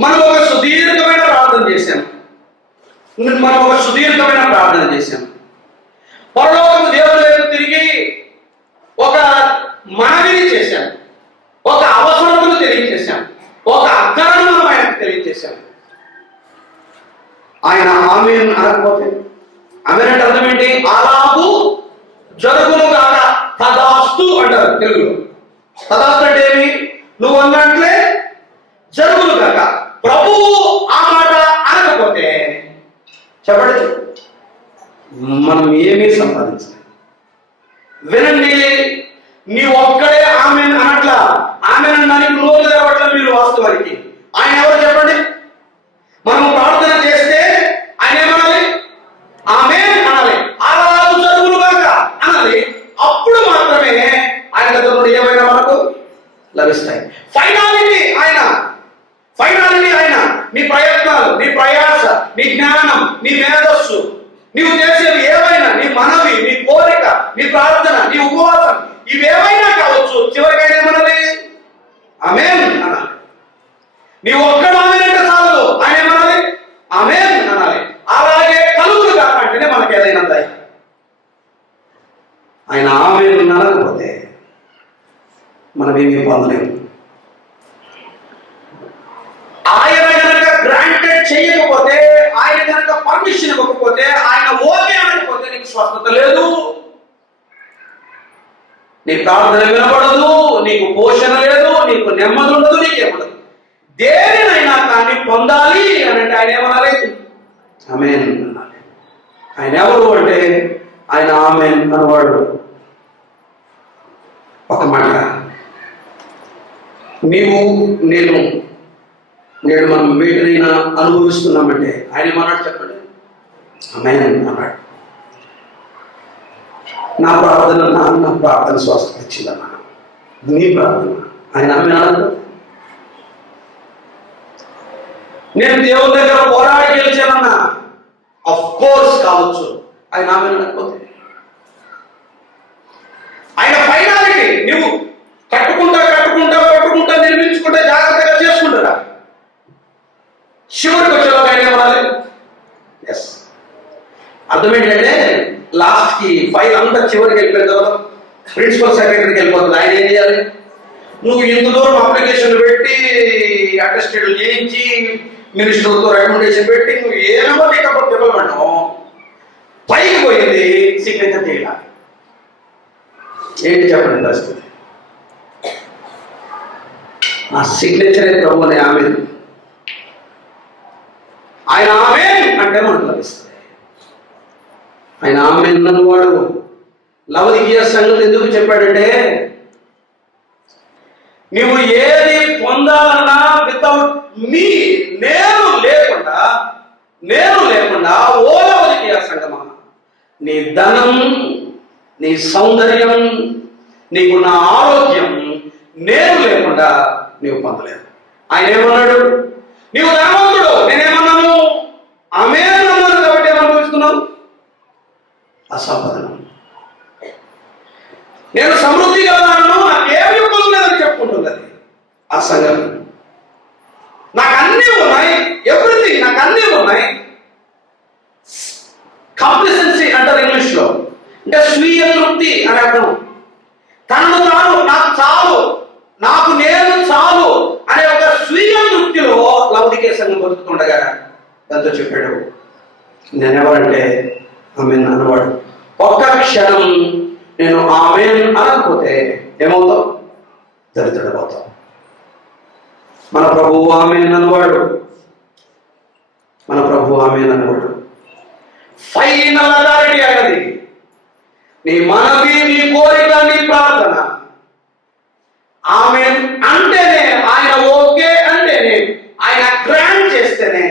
మనం ఒక సుదీర్ఘమైన ప్రార్థన చేశాం. పరలోకము దేవుని వైపు తిరిగి ఒక మనవిని చేశాం, ఒక అవసరతను తెలియజేశాం, ఒక అర్థాన్ని మనం ఆయనకు తెలియజేశాం. ఆయన ఆమేన్ అనకపోతే, ఆమేన్ అంటే అర్థం ఏంటి? అలాగూ జరుగును కాక. తదాస్తు అంటారు తెలుగులో. తదాస్తు అంటే ఏమి? నువ్వు అన్నట్లే జరుగును కాక. ప్రభువు ఆ మాట అనకపోతే చెప్పండి, మనం ఏమీ సంపాదించలేదు. వినండి, నీ ఒక్కడే ఆమె అనట్లా. ఆమె అనడానికి నోరు తెరవట్ల మీరు. వాస్తవానికి ఆయన ఎవరు చెప్పండి? మనం ప్రార్థన చేస్తే ఆయన ఏమనాలి? ఆమె అనాలి. అలా జరుగును కాక అనాలి. అప్పుడు మాత్రమే ఆయన దగ్గర నుండి ఏమైనా మనకు లభిస్తాయి. ఫైనాలిటీ ఆయన. నీ ప్రయత్నాలు, నీ ప్రయాస, నీ జ్ఞానం, నీ మేధస్సు, నీవు చేసేవి ఏవైనా, నీ మనవి, నీ కోరిక, నీ ప్రార్థన, నీ ఉపవాసం, ఇవేవైనా కావచ్చు, చివరికైనా ఏమనాలి? ఆమేన్ అనాలి. నీ ఒక్కడు ఆమేన్ అంటే చాలదు, ఆయన ఏమనాలి? ఆమేన్ అనాలి. అలాగే కలుగులు కాకంటేనే మనకి ఏదైనా దయ. ఆయన ఆమేన్ అనకపోతే మనం ఏమీ పొందలేము. ఆయన కనుక గ్రాంటెడ్ చేయకపోతే, ఆయన కనుక పర్మిషన్ ఇవ్వకపోతే, ఆయన ఓకే అనకపోతే నీకు స్వస్థత లేదు, నీ ప్రార్థన వినపడదు, నీకు పోషణ లేదు, నీకు నెమ్మది ఉండదు, నీకేముండదు. దేనినైనా కానీ పొందాలి అని అంటే ఆయన ఏమనాలి? ఆమేన్ అనాలి. ఆయన ఎవరు అంటే ఆయన ఆమేన్ అన్నవాడు. ఒక మాట, నీవు నేను నేడు మనం వేటినైనా అనుభవిస్తున్నామంటే ఆయన ఏమన్నాడు చెప్పండి? ఆమేన్ అన్నాడు. నా ప్రార్థన స్వస్థత ఇచ్చిందన్నా, నీ ప్రార్థన ఆయన ఆమేన్ అన్నాడు. నేను దేవుని దగ్గర పోరాడి గెలిచానన్నా, ఆఫ్ కోర్స్ కావచ్చు, ఆయన ఆమేన్ అనకపోతే ఆయన ఫైనాలిటీ. నువ్వు కట్టుకుంటా నిర్మించుకుంటా జాగ్రత్తగా చేసుకుంటారా, చివరికి వచ్చేవాళ్ళు ఆయన ఏమనాలి? ఎస్. అర్థం ఏంటంటే లాస్ట్ కి ఫైల్ అంతా చివరికి వెళ్ళిపోయిన తర్వాత ప్రిన్సిపల్ సెక్రటరీకి వెళ్ళిపోతుంది. ఆయన ఏం చేయాలి? నువ్వు ఇంత దూరం అప్లికేషన్ పెట్టి, అటెస్టెడ్ చేయించి, మినిస్టర్తో రికమెండేషన్ పెట్టి, నువ్వు ఏమో లేకపోతే చెప్పమంటావు, పైకి పోయింది, సిగ్నేచర్ చేయాలి. ఏంటి చెప్పండి పరిస్థితి? ఆ సిగ్నేచర్ అయితే ప్రభువుని ఆమేన్. ఆయన ఆమేన్ అంటే మనకు లభిస్తుంది. ఆయన ఆమేన్ అన్నవాడు. లవదికీయ సంగతి ఎందుకు చెప్పాడంటే, నువ్వు ఏది పొందాలన్నా వితౌట్ మీ, నేను లేకుండా ఓ లవదికీయ సంగమా, నీ ధనం, నీ సౌందర్యం, నీకున్న ఆరోగ్యం నేను లేకుండా నీవు పొందలేదు. ఆయన ఏమన్నాడు? నీవు ధనవంతుడు, నేనేమన్నాను? ఆమేన్ అన్నాను కాబట్టి ఏమనుభవిస్తున్నావు? అసంపదనం. నేను సమృద్ధి గలవాడను, నాకేమి ఇవ్వలేదని చెప్పుకుంటుంది అది ఆ సంగతి. నాకు అన్నీ ఉన్నాయి, ఎవ్రీథింగ్ నాకు అన్నీ ఉన్నాయి. కంప్లిసెన్సీ అంటారు ఇంగ్లీష్ లో, అంటే స్వీయ తృప్తి అని అర్థం. తనను తాను నాకు చాలు, నాకు నేను చాలు అనే ఒక స్వీయ తృప్తిలో లౌకిక సంఘం బతుకుతుండగా దాంతో చెప్పాడు, నేనెవరంటే ఆమేన్ అన్నవాడు. ఒక్క క్షణం నేను ఆమేన్ అనకపోతే ఏమవుతావు? దరిద్రుడవుతావు. మన ప్రభువు ఆమేన్ అన్నవాడు. ఫైనల్ అథారిటీ అయినది. నీ మనవి, నీ కోరిక, నీ ప్రార్థన ఆమేన్ అంటేనే, ఆయన ఓకే అంటేనే, ఆయన గ్రాంట్ చేస్తేనే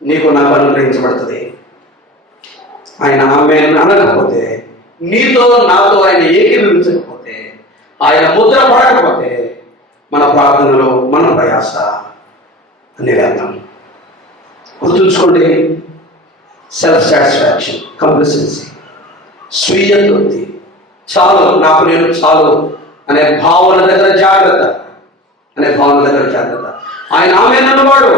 నీకు నాకు అనుగ్రహించబడుతుంది. ఆయన ఆమేన్ అనకపోతే, నీతో నాతో ఆయన ఏకీభవించకపోతే, ఆయన ముద్ర పడకపోతే మన ప్రార్థనలో మన ప్రయాస నిరర్థం. గుర్తుంచుకోండి, సెల్ఫ్ సాటిస్ఫాక్షన్, కంప్లసెన్సీ, స్వీయ తృప్తి, చాలు, నాకు నేను చాలు అనే భావన దగ్గర జాగ్రత్త. ఆయన ఆమేన్ అన్నవాడు.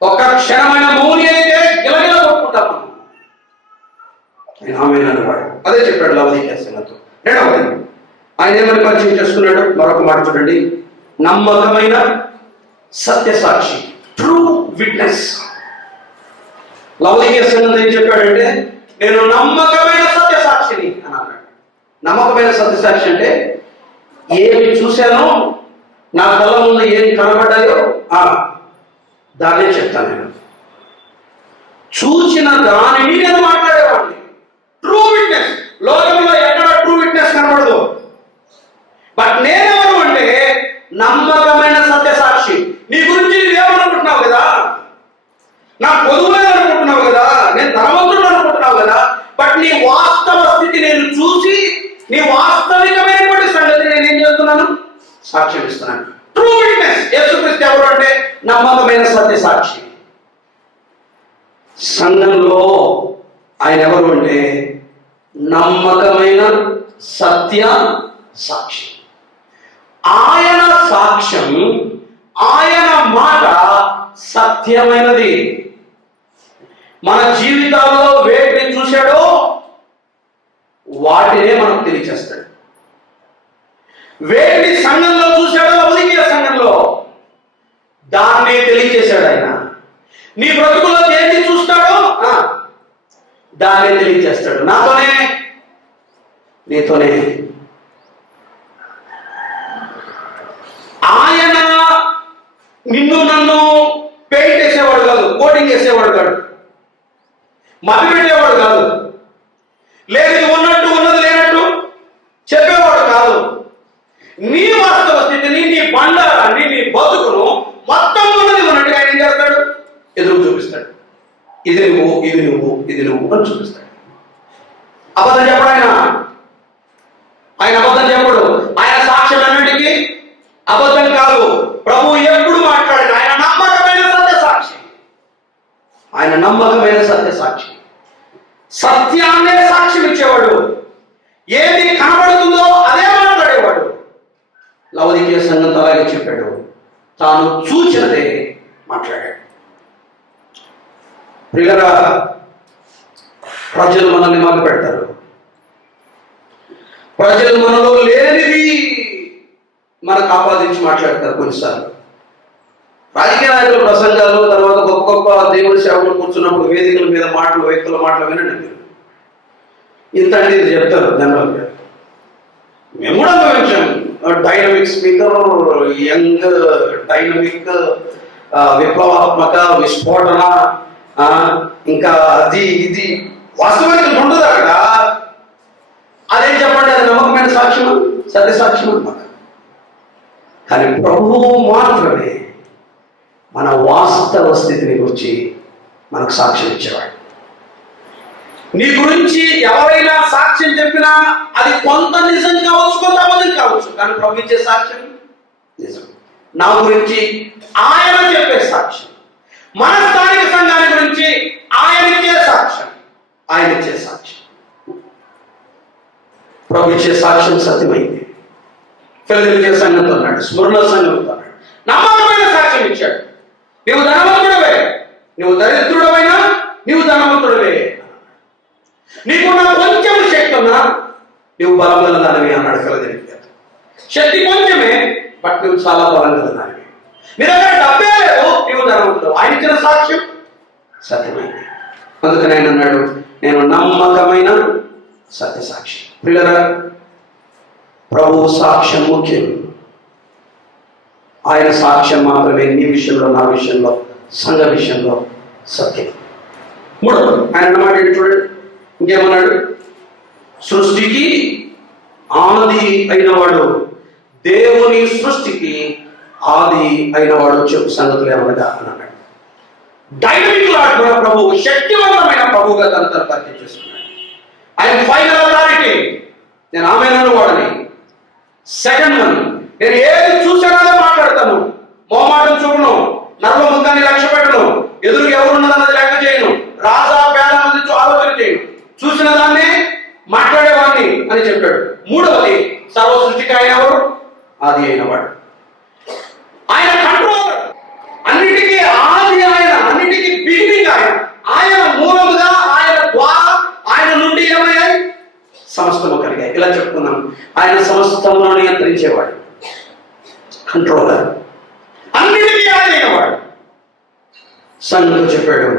ఒక్క క్షణమైన మౌని అయితే గిలగిల కొట్టుకుంటాం. ఆయన ఆమేన్ అన్నవాడు. అదే చెప్పాడు లవదికీయ సంఘంతో. రెండవది ఆయన ఏమని పరిచయం చేసుకున్నాడు? మరొక మాట చూడండి, నమ్మకమైన సత్యసాక్షి, ట్రూ విట్నెస్. లవదికీయ సంఘంతో ఏం చెప్పాడంటే, నేను నమ్మకమైన సత్యసాక్షిని అని అన్నాడు. నమ్మకమైన సత్యసాక్షి అంటే ఏమి చూశానో, నా కళ్ళ ముందు ఏమి కనబడ్డాయో దాన్నే చెప్తాను. నేను చూసిన దానిని నేను మాట్లాడేవాడిని. True witness. లోకంలో ఎక్కడ ట్రూ విట్నెస్ కనబడదు. బట్ నేనెవరు అంటే నమ్మకమైన సత్యసాక్షి. నీ గురించి నువ్వేమనుకుంటున్నావు కదా, నా పొదువులేదు అనుకుంటున్నావు కదా, నేను ధనవంతుడు అనుకుంటున్నావు కదా, బట్ నీ వాస్తవ స్థితి నేను చూసి నీ వాస్తవికమైనటువంటి సంగతి నేనేం చేస్తున్నాను, సాక్ష్యం ఇస్తున్నాను. True witness. యేసుక్రీస్తు ఎవరు అంటే నమ్మకమైన సత్యసాక్షి. సంఘంలో ఆయన ఎవరు అంటే నమ్మకమైన సత్య సాక్షి. ఆయన సాక్ష్యం, ఆయన మాట సత్యమైనది. మన జీవితాల్లో వేటిని చూశాడో వాటినే మనకు తెలియచేస్తాడు. వేటిని సంఘంలో చూశాడో, లవోదికీయ సంఘంలో, దాన్నే తెలియచేశాడు ఆయన. నీ బ్రతుకులో దేన్ని చూస్తాడో దాన్నే తెలియచేస్తాడు. నాతోనే, నీతోనే. ఆయన నిన్ను నన్ను పెయింట్ వేసేవాడు కాదు, కోటింగ్ వేసేవాడు కాదు, మభి పెట్టేవాడు కాదు, లేదు ఉన్నట్టు ఉన్నది లేనట్టు చెప్పేవాడు కాదు. నీ వాస్తవ స్థితిని, నీ బండారాన్ని, నీ బతుకును మొత్తం ఉన్నది ఉన్నట్టుగా ఆయన ఏం చేస్తాడు, ఎదురు చూపిస్తాడు. ఇది నువ్వు, ఇది నువ్వు, ఇది నువ్వు అని చూపిస్తాడు. అబద్ధం చెప్పడు ఆయన. ఆయన అబద్ధం చెప్పడు. ఆయన సాక్ష్యం అన్నిటికీ అబద్ధం కాదు. ప్రభు ఎప్పుడు మాట్లాడిన ఆయన నమ్మకమైన సత్యసాక్షి. ఆయన నమ్మకమైన సత్యసాక్షి. సత్యాన్నే సాక్ష్యం ఇచ్చేవాడు. ఏది కనబడుతుందో అదే మాట్లాడేవాడు. లవోదికీయ సంఘంతో అలాగే చెప్పాడు. తాను చూచినదే మాట్లాడాడు. ప్రియులారా, ప్రజలు మనల్ని మొదలు పెడతారు. ప్రజలు మనలో లేనిది మనకు ఆపాదించి మాట్లాడతారు. కొన్నిసార్లు రాజకీయ నాయకుల ప్రసంగాలు, తర్వాత గొప్ప గొప్ప దేవుడి సేవకులు కూర్చున్నప్పుడు వేదికల మీద మాటలు, వ్యక్తుల మాటలు వినండి. ఇంత అంటే ఇది చెప్తారు జనరల్గా. మేము కూడా అనుభవించాము. డైనమిక్ స్పీకర్, యంగ్ డైనమిక్, విప్లవాత్మక, విస్ఫోటన, ఇంకా అది ఇది వాస్తవానికి ఉండదు అక్కడ. అదేం చెప్పండి, అది నమ్మకమైన సాక్ష్యం, సత్యసాక్ష్యం అన్నమాట. కానీ ప్రభువు మాత్రమే మన వాస్తవ స్థితిని గురించి మనకు సాక్ష్యం ఇచ్చేవాడు. నీ గురించి ఎవరైనా సాక్ష్యం చెప్పినా అది కొంత నిజం కావచ్చు, కొంత అబద్ధం కావచ్చు, కానీ ప్రభు ఇచ్చే సాక్ష్యం నిజం. నా గురించి ఆయన చెప్పే సాక్ష్యం, మన స్థానిక సంఘాన్ని గురించి ఆయన ఇచ్చే సాక్ష్యం, ఆయన ఇచ్చే సాక్ష్యం, ప్రభు ఇచ్చే సాక్ష్యం సత్యమైంది. ఫిలదెల్ఫియా సంఘంతో అన్నాడు, స్మరణ సంఘంతో అన్నాడు, నమ్మకమైన సాక్ష్యం ఇచ్చాడు. నీవు ధనవంతుడవే, నువ్వు దరిద్రుడవైనా నీవు ధనవంతుడవే, నీకున్న కొంచెం శక్తి ఉన్నా నువ్వు బలం గల దానివి అన్నాడు ఫిలదెల్ఫియా. శక్తి కొంచెమే, బట్ నువ్వు చాలా బలం గల దానివి. నీ దగ్గర డబ్బే లేదు, నువ్వు ధనవంతుడు. ఆయన ఇచ్చిన సాక్ష్యం సత్యమైంది. అందుకని ఆయన అన్నాడు, నేను నమ్మకమైన సత్యసాక్షి. ప్రియులారా, ప్రభు సాక్ష్యం ముఖ్యం. ఆయన సాక్ష్యం మాత్రమే నీ విషయంలో, నా విషయంలో, సంఘ విషయంలో సత్యం. మూడవది ఆయన మాట చూడండి, ఇంకేమన్నాడు, సృష్టికి ఆది అయినవాడు, దేవుని సృష్టికి ఆది అయినవాడు చెప్పు సంగతులు ఏమనగా అని అన్నాడు. డైనమిక్ లాడ్ మన ప్రభువు, శక్తివంతమైన ప్రభువుగా తను పరిచయం చేసుకున్నాడు. ఆయన ఫైనల్ అథారిటీ. నేను ఆమెను వాడని. సెకండ్ వన్, నేను ఏది చూసానో మాట్లాడతాను, మొహమాటం చూడను, నర్వ ముఖాన్ని లక్ష్య పెట్టను, ఎదురు ఎవరున్నదన్నది లెక్క చేయను, రాజా పేద మంది ఆలోచన చేయను, చూసిన దాన్ని మాట్లాడేవాడిని అని చెప్పాడు. మూడవది, సర్వ సృష్టికి ఆయన ఎవరు, ఆది అయినవాడు. ఆయన కంట్రోలర్, అన్నిటికీ ఆది ఆయన, అన్నిటికీ బిగినింగ్ ఆయన. ఆయన మూలముగా, ఆయన ద్వారా, ఆయన నుండి ఏమయ్యాయి, సమస్తము కలిగాయి. ఇలా చెప్పుకున్నాం. ఆయన సమస్తమును నియంత్రించేవాడు, కంట్రోలర్, అన్నిటికీ ఆదైనవాడు. సంఘంతో చెప్పాడు,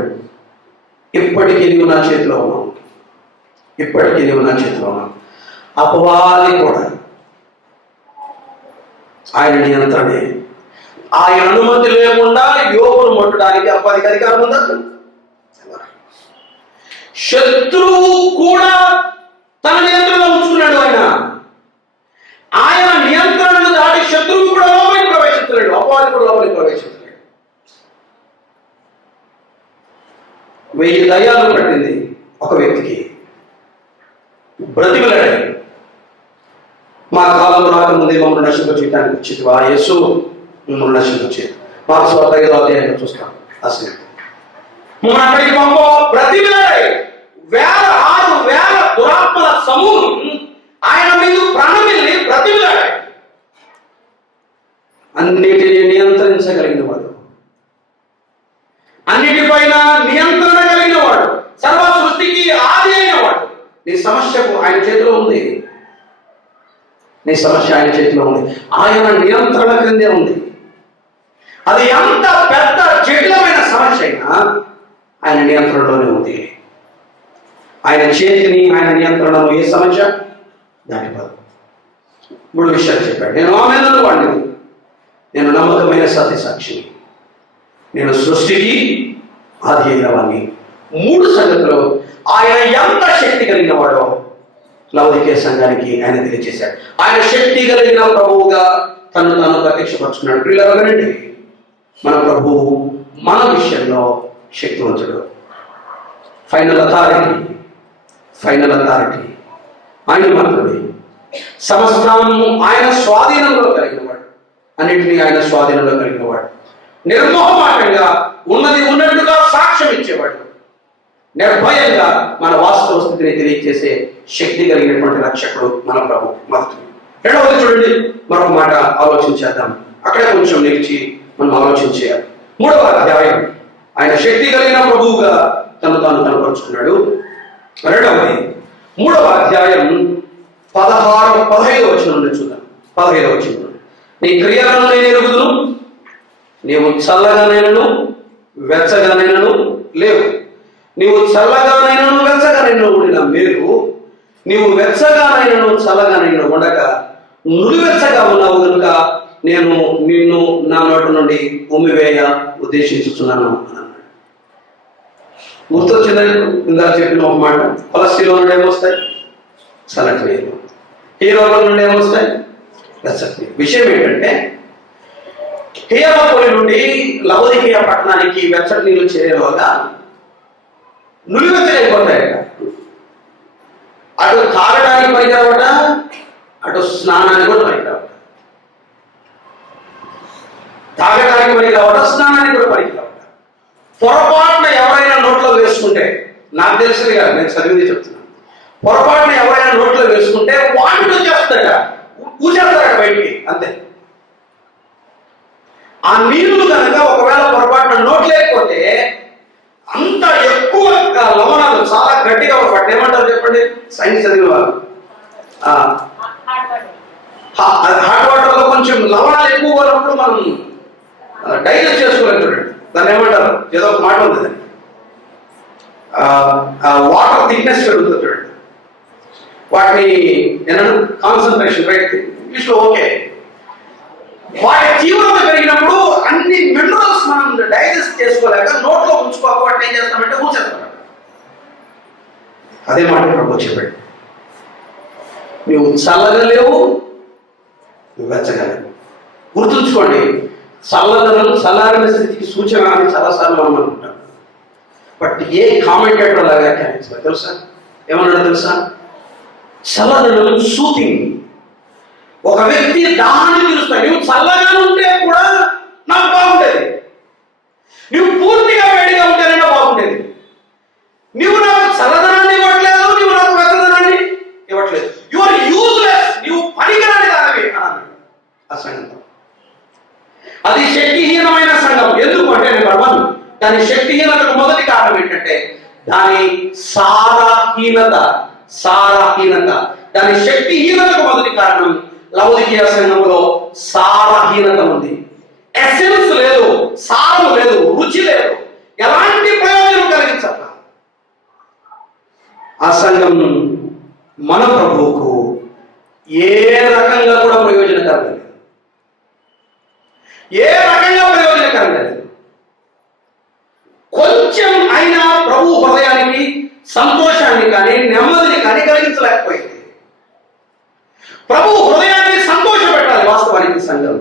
ఇప్పటికీ నువ్వు నా చేతిలో ఉన్నావు, ఇప్పటికీ నీవు నా చేతిలో ఉన్నావు. అపవాది కూడా ఆయన నియంత్రణే. ఆయన అనుమతి లేకుండా యోగును ముట్టడానికి అపవాదికి అధికారం ఉందా? శత్రువు కూడా తన నియంత్రణలో ఉంచుకున్నాడు. ఆయన నియంత్రణను దాటి శత్రువు కూడా లోపలికి ప్రవేశిస్తున్నాడు, అపవాది కూడా లోపలికి ప్రవేశిస్తున్నాడు. 1000 దయ్యాలు పట్టింది ఒక వ్యక్తికి, బ్రతిమలాడి మా కాలంలో రాకముందే మమ్మల్ని నశింపచేయడానికి వచ్చింది ఆ యేసు మమ్మల్ని నశింపచేది. మాకు స్వార్థ 5వ అధ్యాయంలో చూస్తాం. అసలు మమ్మల్ని అక్కడికి పంపో బ్రతిమలాడి 6,000 దురాత్మల సమూహం ఆయన మీద ప్రాణమిల్లి బ్రతిమలాడి అన్నిటిని నియంత్రించగలిగిన వాడు, అన్నిటిపైన నియంత్రణ కలిగిన వాడు, సర్వ సృష్టికి ఆది అయిన వాడు. నీ సమస్యకు ఆయన చేతిలో ఉంది. నీ సమస్య ఆయన చేతిలో ఉంది. ఆయన నియంత్రణ క్రిందే ఉంది. అది ఎంత పెద్ద జటిలమైన సమస్య అయినా ఆయన నియంత్రణలోనే ఉంది. ఆయన చేతిని, ఆయన నియంత్రణలో ఏ సమస్య దాటిపోదు. 3 విషయాలు చెప్పాడు. నేను ఆమెను వాడిని, నేను నమ్మకమైన సత్య సాక్షిని, నేను సృష్టికి ఆది అయిన వాడిని. 3 సంగతులు ఆయన ఎంత శక్తి కలిగిన వాడో లవోదికీయ సంఘానికి ఆయన తెలియజేశాడు. ఆయన శక్తి కలిగిన ప్రభువుగా తను ప్రత్యక్షపరుచున్నాడు. ప్రియులారండి, మన ప్రభువు మన విషయంలో శక్తివంతుడు. ఫైనల్ అథారిటీ ఆయన మాత్రమే. సమస్తాన్ని ఆయన స్వాధీనంలో కలిగినవాడు, అన్నింటినీ ఆయన స్వాధీనంలో కలిగినవాడు. నిర్మోహమాటంగా ఉన్నది ఉన్నట్టుగా సాక్ష్యం ఇచ్చేవాడు. నిర్భయంగా మన వాస్తవ స్థితిని తెలియజేసే శక్తి కలిగినటువంటి రక్షకుడు మన ప్రభు. మొదటి. రెండవది చూడండి, మరొక మాట ఆలోచించేద్దాం. అక్కడే కొంచెం నిలిచి మనం ఆలోచించేయాలి. 3వ అధ్యాయం ఆయన శక్తి కలిగిన ప్రభువుగా తను కనపరుచుకున్నాడు. రెండవది 3వ అధ్యాయం 15వ వచనం నుండి చూద్దాం. 15వ వచనం, నీ క్రియలను నేను ఎరుగుదును, నీవు చల్లగానైనను వెచ్చగానైనను లేవు. నీవు చల్లగానైనను వెచ్చగానైనను ఉండిన మేలు, నీవు వెచ్చగానైనను చల్లగానైనా ఉండక నులివెచ్చగా ఉన్నావు కనుక నేను నిన్ను నా నోటి నుండి ఉమ్మివేయ ఉద్దేశించుతున్నాను అన్నాడు. గుర్తొచ్చిందని ఇందాక చెప్పిన ఒక మాట. కొలస్ట్రీలో నుండి ఏమొస్తాయి? చల్లటి నీళ్ళు. హీరోల నుండి ఏమొస్తాయి? వెచ్చటి నీళ్ళు. విషయం ఏంటంటే, హీరాపొలి నుండి లవోదికీయ పట్టణానికి వెచ్చటి నీళ్లు చేరేలోగా నులివెచ్చలైపోతాయట. అటు తాగడానికి పనికిరావట, అటు స్నానానికి కూడా పనికిరావట. తాగడానికి పనికిరావట, స్నానానికి కూడా పనికిరావట. పొరపాటున ఎవరైనా నోట్లో వేసుకుంటే, నాకు తెలిసింది కాదు, నేను చదివింది చెప్తున్నాను, పొరపాటున ఎవరైనా నోట్లో వేసుకుంటే వాంటూ చేస్తాడట, కూర్చేస్తాడట బయటికి, అంతే. ఆ నీళ్లు కనుక ఒకవేళ పొరపాటున నోట్లు లేకపోతే అంత ఎక్కువ లవణాలు చాలా గట్టిగా పట్టు, ఏమంటారు చెప్పండి సైన్స్ చదివిన వాళ్ళు, హాట్ వాటర్ లో కొంచెం లవణాలు ఎక్కువ ఉన్నప్పుడు మనం డైజెస్ట్ చేసుకోలేము. చూడండి దాన్ని ఏమంటారు, ఏదో ఒక మాట ఉంది, వాటర్ థిక్నెస్ పెరుగుతుంది చూడండి, వాటిని ఏమన్నా కాన్సన్ట్రేషన్ రైట్ ఇంగ్లీష్లో ఓకే. వాటి తీవ్రత పెరిగినప్పుడు అన్ని మినరల్స్ మనం డైజెస్ట్ చేసుకోలేక నోట్లో ఉంచుకోక వాటిని ఏం చేస్తామంటే కూర్చేస్తాం. అదే మాట ప్రభు చెప్పాడు, నువ్వు చల్లగా లేవు, నువ్వు వెచ్చగా లేవు. గుర్తుంచుకోండి, చల్లదనం చల్లారిన స్థితికి సూచన అని చాలాసార్లు మనం అనుకుంటాం. బట్ ఏ కామెంటేటర్ లాగా వ్యాఖ్యానించారు తెలుసా? ఏమన్నాడో తెలుసా? చల్లదనం సూతింగ్. ఒక వ్యక్తి దాహాన్ని తీరుస్తాడు. నువ్వు చల్లగా ఉంటే కూడా నాకు బాగుండేది, నువ్వు పూర్తిగా వేడిగా ఉంటేనే బాగుండేది. నువ్వు నాకు చల్లదనాన్ని ఇవ్వట్లేదు, నువ్వు నాకు వెచ్చదనాన్ని ఇవ్వట్లేదు. యు ఆర్ యూజ్లెస్, నువ్వు పనికిరాని దానివి అన్నాడు ఆ సంఘంతో. అది శక్తిహీనమైన సంఘం. ఎందుకు అంటే నెంబర్ 1, దాని శక్తిహీనతకు మొదటి కారణం ఏంటంటే దాని సారహీనత. దాని శక్తిహీనతకు మొదటి కారణం లవోదికీయ సంఘంలో సారహీనత ఉంది. ఎసెన్స్ లేదు, సారం లేదు, రుచి లేదు, ఎలాంటి ప్రయోజనం కలిగించాల. ఆ సంఘం మన ప్రభువుకు ఏ రకంగా కూడా ప్రయోజనకరం లేదు. ఏ రకంగా ప్రయోజనకరం లేదు. కొంచెం అయినా ప్రభు హృదయానికి సంతోషాన్ని కానీ నెమ్మదిని కానీ కలిగించలేకపోయింది. ప్రభు హృదయాన్ని సంతోషపెట్టాలి. వాస్తవానికి సంఘం,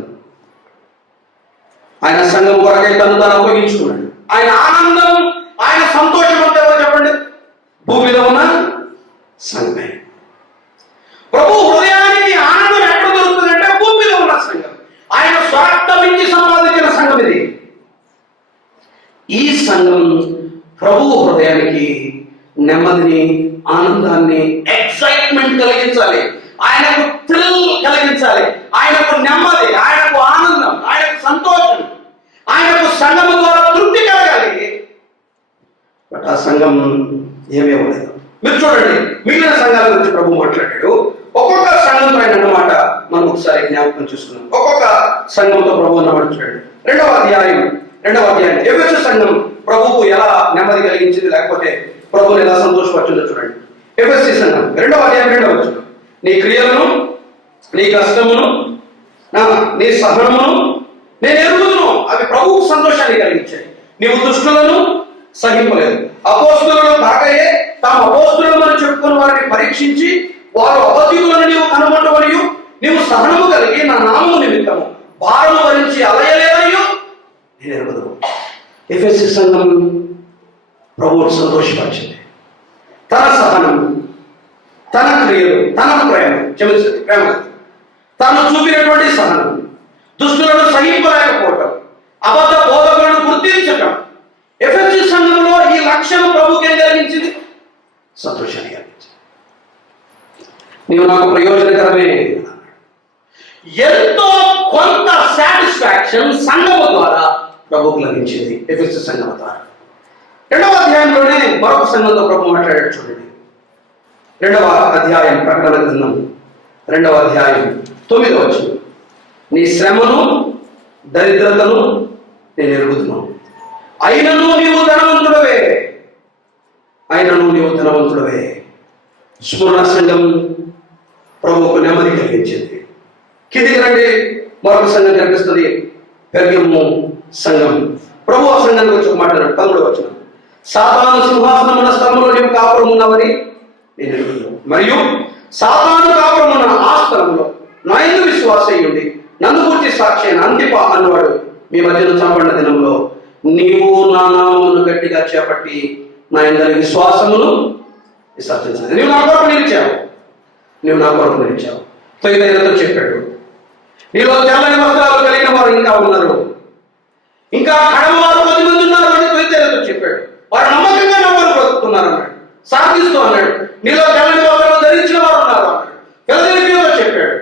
ఆయన సంఘం కొరకై తను తాను అప్పగించుకున్నాడు. ఆయన ఆనందం, ఆయన సంతోషం అంతా ఎవరు చెప్పండి? భూమి మీద ఉన్న సంఘమే. ప్రభు హృదయానికి ఆనందం ఎక్కడ దొరుకుతుందంటే భూమి మీద ఉన్న సంఘం. ఆయన స్వార్థం నుంచి సంపాదించిన సంఘం ఇది. ఈ సంఘం ప్రభు హృదయానికి నెమ్మదిని, ఆనందాన్ని, ఎక్సైట్మెంట్ కలిగించాలి. ఆయనకు థ్రిల్ కలిగించాలి. ఆయనకు నెమ్మది, ఆయనకు ఆనందం, ఆయనకు సంతోషం, ఆయనకు సంఘం ద్వారా తృప్తి కలగాలి. బట్ ఆ సంఘం ఏమీ అవ్వలేదు. మీరు చూడండి, మిగిలిన సంఘాల గురించి ప్రభు మాట్లాడాడు. ఒక్కొక్క సంఘంతో ఆయన అన్నమాట మనం ఒకసారి జ్ఞాపకం చేసుకున్నాం. ఒక్కొక్క సంఘంతో ప్రభు అన్నమాట చూడండి. రెండవ అధ్యాయం ఎఫెసు సంఘం ప్రభువుకు ఎలా నెమ్మది కలిగించింది, లేకపోతే ప్రభువుని ఎలా సంతోషపరిచిందో చూడండి. ఎఫెసు సంఘం 2వ అధ్యాయం 2వ వచనం. నీ క్రియలను, నీ కష్టమును, నీ సహనమును నేను ఎరుగుదును, అవి ప్రభువుకు సంతోషాన్ని కలిగించాయి. నీవు దుష్టులను సహింపలేదు. అపోస్తులను కాకయే తాము అపోస్తులను అని చెప్పుకున్న వారిని పరీక్షించి వారు అబద్ధికులను నీవు కనుగొంటవనియు, నీవు సహనము కలిగి నా నామము నిమిత్తము భారము భరించి అలయలేదనియు నేను ఎరుగుదును. ఎఫెసు సంఘం ప్రభువును సంతోషపరిచింది. తన సహనం, తన క్రియలు, తన ప్రేమ, ప్రేమ తాను చూపినటువంటి సహనం, దుష్టులను సహింపలేకపోవటం, అబద్ధ బోధకులను గుర్తించటం. ఎఫెసు సంఘంలో ఈ లక్ష్యం ప్రభువుకి ఏం కలిగించింది? సంతోషాన్ని కలిగించింది. నీవు నాకు ప్రయోజనకరమే. ఎంతో కొంత సాటిస్ఫాక్షన్ సంఘము ద్వారా ప్రభువుకు లభించింది. ఎఫెసు సంఘం ద్వారా. 2వ అధ్యాయంలోనే మరొక సంఘంతో ప్రభు మాట్లాడాడు చూడండి. 2వ అధ్యాయం ప్రకటన గ్రంథం 2వ అధ్యాయం 9వ వచనం. నీ శ్రమను, దరిద్రతను నేను ఎరుగుతున్నాను, అయినను నీవు ధనవంతుడవే. స్మరణ సంఘం ప్రభువుకు నెమ్మది కలిగించింది. కిందికి రండి, మరొక సంఘం కనిపిస్తుంది. పెర్గము సంఘం. ప్రభు ఆ సంఘానికి వచ్చి ఒక మాట్లాడాడు. 11వ వచనం. సాతాను సింహాసనమున్న స్థలంలో నీవు కాపురం ఉన్నావని నేను ఎరుగుదును, మరియు సాతాను కాపురం ఉన్న ఆ స్థలంలో నా యందు విశ్వాసయ్యుండి నన్ను గురించి సాక్షి అయిన అంతిప అన్నవాడు మీ మధ్యలో చంపడిన దినంలో నీవు నా నామమును గట్టిగా చేపట్టి నా యందరి విశ్వాసమును విసర్జించలేదు. నీవు నా కొరకు నిలిచావు. తొలిదైనతో చెప్పాడు. నీలో తెల్లని వస్త్రాలు కలిగిన వారు ఇంకా ఉన్నారు, ఇంకా కడమవారు 10 మంది ఉన్నారు అని తొలిదైనతో చెప్పాడు. వారు నమ్మకంగా నమ్మకం బ్రతుకుతున్నారు అన్నాడు. సాధిస్తూ అన్నాడు. నీలో తెల్లని వస్త్రాలు ధరించిన వారు ఉన్నారు అన్నాడు. ఫిలదెల్ఫియాలో చెప్పాడు.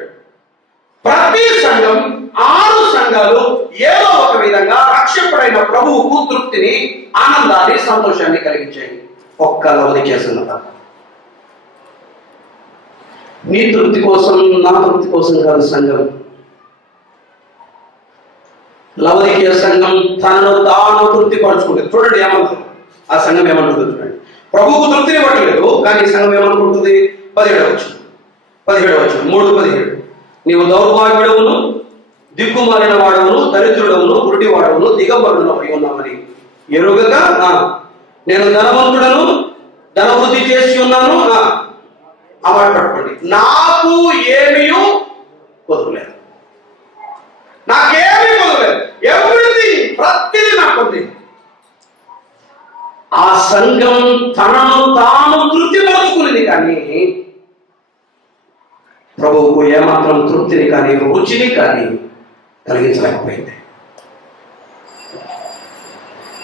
ప్రతి సంఘం, 6 సంఘాలు ఏదో ఒక విధంగా రక్షకుడైన ప్రభువుకు తృప్తిని, ఆనందాన్ని, సంతోషాన్ని కలిగించాయి. ఒక్క లవోదికీయ సంఘం తప్ప. నీ తృప్తి కోసం, నా తృప్తి కోసం కాదు సంఘం. లవోదికీయ సంఘం తనను తాను తృప్తి పరుచుకుంటుంది. చూడండి ఏమంటుంది ఆ సంఘం, ఏమంటుందో చూడండి. ప్రభువుకు తృప్తిని పట్టలేదు, కానీ ఈ సంఘం ఏమనుకుంటుంది? 17వ వచనం 3:17. నీవు దౌర్భాగ్యుడవును, దిక్కుమాలిన వాడవును, దరిద్రుడవును, గురుడివాడవును, దిగంబరుడును అయి ఉన్నామని ఎరుగక నేను ధనవంతుడను, ధనవృద్ధి చేసి ఉన్నాను. ఆ మాట పట్టుకోండి. నాకు ఏమీ కొదవలేదు, నాకేమీ కొదవలేదు. ఎవ్రీథింగ్, ప్రతిదీ నాకుంది. ఆ సంఘం తనను తాను తృప్తిపరుచుకునేది, కానీ ప్రభువుకు ఏమాత్రం తృప్తిని కానీ రుచిని కానీ కలిగించలేకపోయింది.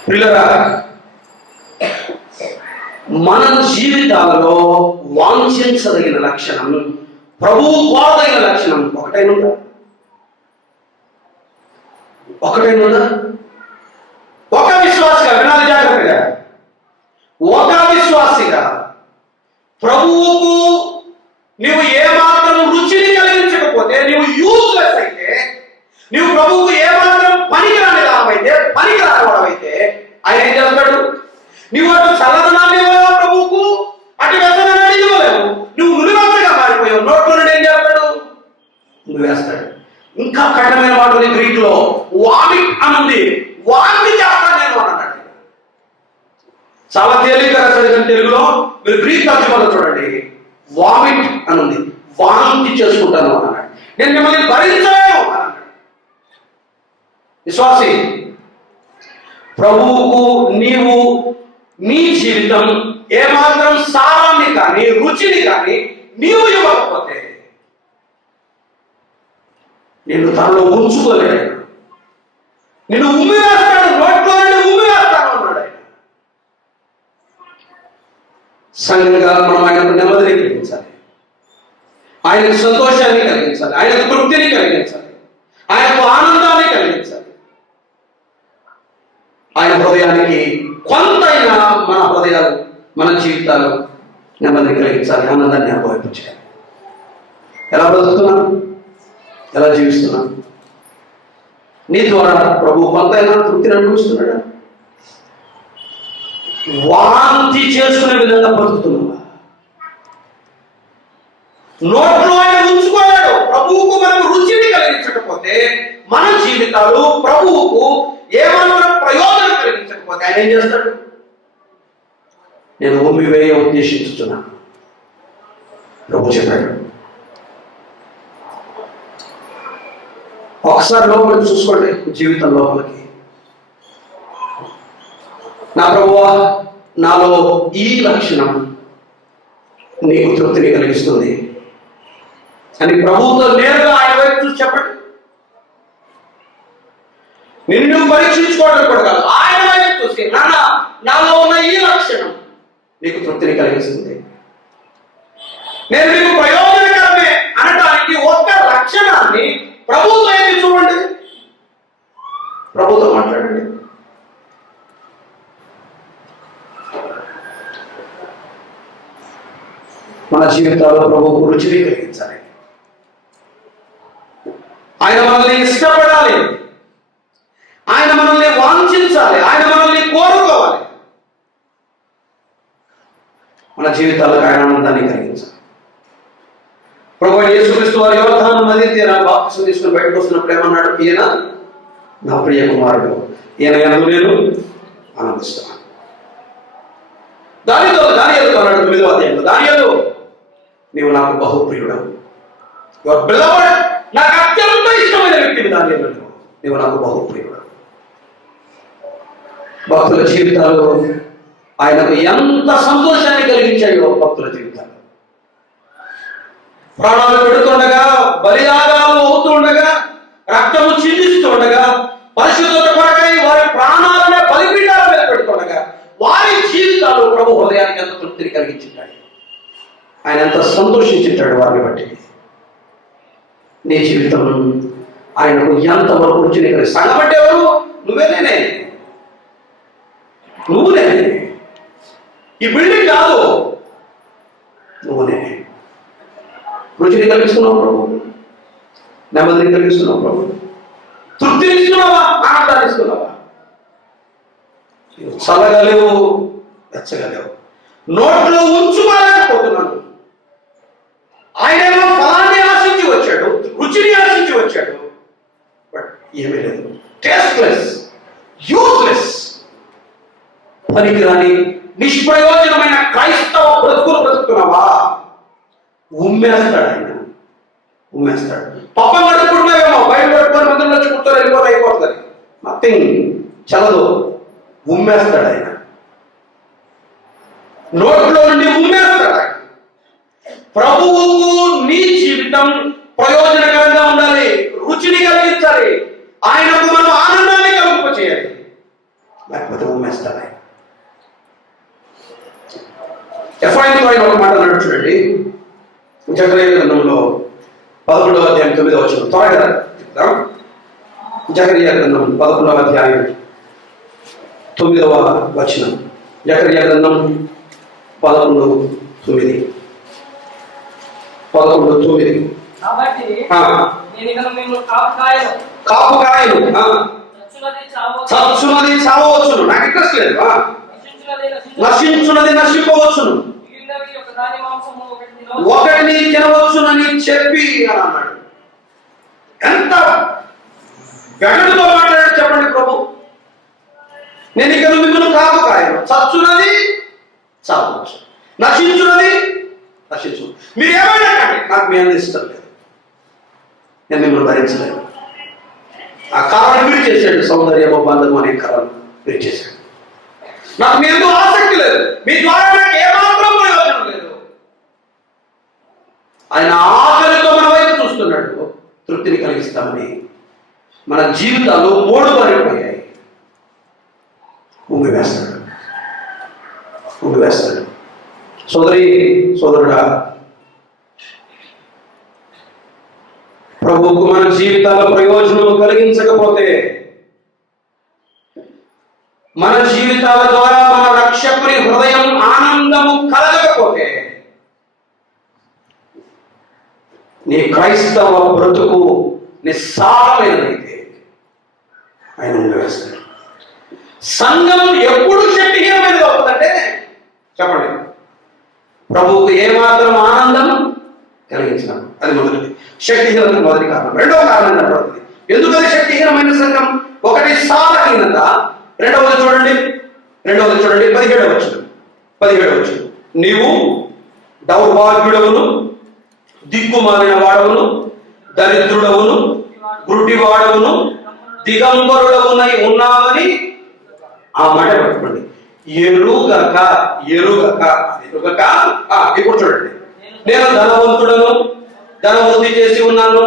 పిల్లరా, మన జీవితాలలో వాంఛించదగిన లక్షణం, ప్రభువు కోరదగిన లక్షణం ఒకటైనా ఒక విశ్వాసిగా, వినాలి జాగ్రత్తగా, ఒక విశ్వాసిగా ప్రభువుకు నీవు ఏమాత్రం రుచిని కలిగించకపోతే, నీవు యూజ్లెస్ అయితే, నీవు ప్రభువుకు ఏమాత్రం పనికిరాని రావైతే, పనికిరాని వాడవైతే ఆయన ఏం చేస్తాడు? నీవు అటు చల్లదనాన్ని ఇవ్వలేవు ప్రభువుకు, అటు వ్యసనాన్ని ఇవ్వలేవు. నువ్వు నులివ ముందు వేస్తాడు. ఇంకా కఠినమైన మాటలు గ్రీక్ లో వామిట్ అని ఉంది. వాంతి చేస్తాను నేను అన్నాడు. చాలా తేలికగా సరిగ్గా తెలుగులో మీరు గ్రీక్ తర్జుమాలో చూడండి, వామిట్ అని ఉంది. వాంతి చేసుకుంటాను అన్నాడు. నేను మిమ్మల్ని భరించలేను అన్నాడు. విశ్వాసి, ప్రభువుకు నీవు నీ జీవితం ఏమాత్రం సారాన్ని కానీ రుచిని కానీ నీవు ఇవ్వకపోతే నేను తనలో ఉంచుకోలేడు. నేను ఉమ్మి వేస్తాడు, నోట్లో ఉమ్మి వేస్తాను అన్నాడు ఆయన. సంఘంగా మనం ఆయనకు నెమ్మదిని కలిగించాలి, ఆయనకు సంతోషాన్ని కలిగించాలి, ఆయనకు తృప్తిని కలిగించాలి, ఆయనకు ఆనందాన్ని కలిగించాలి. ఆయన హృదయానికి కొంతైనా మన హృదయాలు, మన జీవితాలు నెమ్మదిని కలిగించాలి, ఆనందాన్ని అనుభవించాలి. ఎలా బ్రతుకుతున్నాను, ఎలా జీవిస్తున్నాను? నీ ద్వారా ప్రభు కొంతైనా తృప్తిని అనుభవిస్తున్నాడా? వాంతి చేసుకునే విధంగా బ్రతుకుతున్నావా? నోట్లో ఆయన ఉంచుకోలేడు. ప్రభువుకు మనకు రుచిని కలిగించకపోతే మన జీవితాలు ప్రభువుకు ఏమన్నా ప్రయోజనం కలిగించకపోతే ఆయన ఏం చేస్తాడు? నేను ఉమ్మి వేయ ఉద్దేశించుతున్నాను ప్రభు చెప్పాడు. ఒకసారి లోపలికి చూసుకోండి, జీవితం లోపలికి. నా ప్రభువా, నాలో ఈ లక్షణం నీకు తృప్తిని కలిగిస్తుంది అని ప్రభువుతో నేరుగా ఆయన వైపు చూసి చెప్పండి. నిన్ను నువ్వు పరీక్షించుకోవడం కూడా కాదు, ఆయన వైపు చూసి నాలో ఉన్న ఈ లక్షణం నీకు తృప్తిని కలిగిస్తుంది, నేను నీకు ప్రయోజనకరమే అనడానికి ఒక్క లక్షణాన్ని ప్రభువుతో ఏంటి చూడండి, ప్రభువుతో మాట్లాడండి. మన జీవితాల్లో ప్రభువుకు రుచిని కలిగించాలి. ఆయన మనల్ని ఇష్టపడాలి, ఆయన మనల్ని వాంఛించాలి, ఆయన మనల్ని కోరుకోవాలి. మన జీవితాలకు ఆయన ఆనందాన్ని కలిగించాలి. ప్రభువైన యేసుక్రీస్తు వారు యోర్దాను నదీ తీరాన బాప్తిసం తీసుకుని బయటకు వస్తున్నప్పుడు ఏమన్నాడు? ఈయన నా ప్రియ కుమారుడు, ఈయన యందు నేను ఆనందిస్తాను. దానియేలు అన్నాడు 9వ అధ్యాయంలో, దానియేలు నీవు నాకు బహుప్రియుడవు, నాకు అత్యంత ఇష్టమైన వ్యక్తివి దానియేలు, నీవు నాకు బహుప్రియుడు. భక్తుల జీవితాలు ఆయనకు ఎంత సంతోషాన్ని కలిగించాయో, భక్తుల జీవితాలు ప్రాణాలు పెడుతుండగా, బలియాగాలు అవుతుండగా, రక్తము చిందిస్తుండగా, పరిశుద్ధత కొరకై వారి ప్రాణాలనే బలిపీఠాల మీద పెడుతుండగా వారి జీవితాలు ప్రభు హృదయానికి ఎంత తృప్తిని కలిగించుంటాడు, ఆయన ఎంత సంతోషించుంటాడు వారిని బట్టి. నీ జీవితం ఆయనకు ఎంతవరకు రుచిని కలిగి సంగబట్టి ఎవరు? నువ్వే, నేనే, నువ్వు నేనే. ఈ బిల్డింగ్ కాదు, నువ్వు నేనే. రుచిని కలిగిస్తున్నావు ప్రభు, నెమ్మదిని కలిగిస్తున్నావు ప్రభు, తృప్తిని ఇస్తున్నావా, ఆనందాన్ని ఇస్తున్నావా? చల్లగలేవు, వెచ్చగలేవు, నోట్లో ఉంచుకోలేకపోతున్నాను. ఆయన ఫలాన్ని ఆశించి వచ్చాడు, రుచిని ఆశించి వచ్చాడు, బట్ ఏమీ లేదు. టేస్ట్లెస్, యూజ్లెస్, పనికిరాని నిష్ప్రయోజనమైన క్రైస్తవ బ్రతుకులు బ్రతుకుతున్నావా? ఉమ్మేస్తాడు ఆయన, ఉమ్మేస్తాడు. పప్పం కడుపుకుంటున్నావేమో, బయట పడుకొని మందులు వచ్చి కుట్టారు, వెళ్ళిపోతే అయిపోతుంది, నథింగ్, చల్లదు. ఉమ్మేస్తాడు ఆయన, నోట్లో నుండి ఉమ్మేస్తాడు ఆయన. ప్రభువుకు నీ జీవితం ప్రయోజనకరంగా ఉండాలి, రుచిని కలిగించాలి, ఆయనకు మనం ఆనందాన్ని కలిగింపచేయాలి, లేకపోతే ఉమ్మేస్తాడు ఆయన. ఎఫ్ఐని ఆయన ఒక మాట అన్నాడు చూడండి, జకర్యా గ్రంథంలో 11వ అధ్యాయం 9వ వచనం. త్వరగా జకర్యా గ్రంథం 11వ అధ్యాయం 9వ వచనం. జకర్యా గ్రంథం 11:9. కాబట్టి కాపుకాయలు చచ్చునది చావవచ్చును, నాకు ఇంట్రెస్ట్ లేదు, నశించున్నది నశింపవచ్చును, ఒకటిని తినవచ్చునని చెప్పి అని అన్నాడు. ఎంత వెగటుతో మాట్లాడాడు చెప్పండి ప్రభు. నేను ఇక మిమ్మల్ని కాదు కాయను, చచ్చున్నది చావచ్చు, నశించున్నది నశించు. మీరు ఏమైనా కానీ నాకు మీ అంత ఇష్టం లేదు, నేను మిమ్మల్ని భరించలేదు. ఆ కారణం మీరు చేశాడు, సౌందర్యమో బంధము అనే కారణం మీరు చేశాడు. నాకు మీ ఎందుకు ఆసక్తి లేదు, మీ ద్వారా నాకు ఏమాత్రం ప్రయోజనం లేదు. ఆయన ఆకలితో మన వైపు చూస్తున్నాడు, తృప్తిని కలిగిస్తామని. మన జీవితాలు మూడుబారిపోయాయి. ఉంగివేస్తాడు. సోదరి సోదరుడా, ప్రభువుకు మన జీవితాల ప్రయోజనం కలిగించకపోతే, మన జీవితాల ద్వారా మన రక్షకుని హృదయం ఆనందము కలగకపోతే, నీ క్రైస్తవ బ్రతుకు నిస్సారమైనదైతే ఆయన ఉండివేస్తాడు. సంఘం ఎప్పుడు శక్తిహీనమైనది అవుతుందంటే చెప్పండి, ప్రభువుకు ఏమాత్రం ఆనందం కలిగించడం. అది మొదటిది, శక్తిహీనత మొదటి కారణం. రెండవ కారణం కనపడుతుంది. ఎందుకది శక్తిహీనమైన సంఘం? ఒకటి సాధహీనత, రెండవది చూడండి 17వ వచనం. నీవు దౌర్భాగ్యుడవును, దిక్కుమాలిన వాడవును, దరిద్రుడవును, గుడ్డివాడవును, దిగంబరుడవునై ఉన్నావని ఆ మాట పట్టుకోండి. ఎరుగక. ఇప్పుడు చూడండి, నేను ధనవంతుడను, ధనవృద్ధి చేసి ఉన్నాను,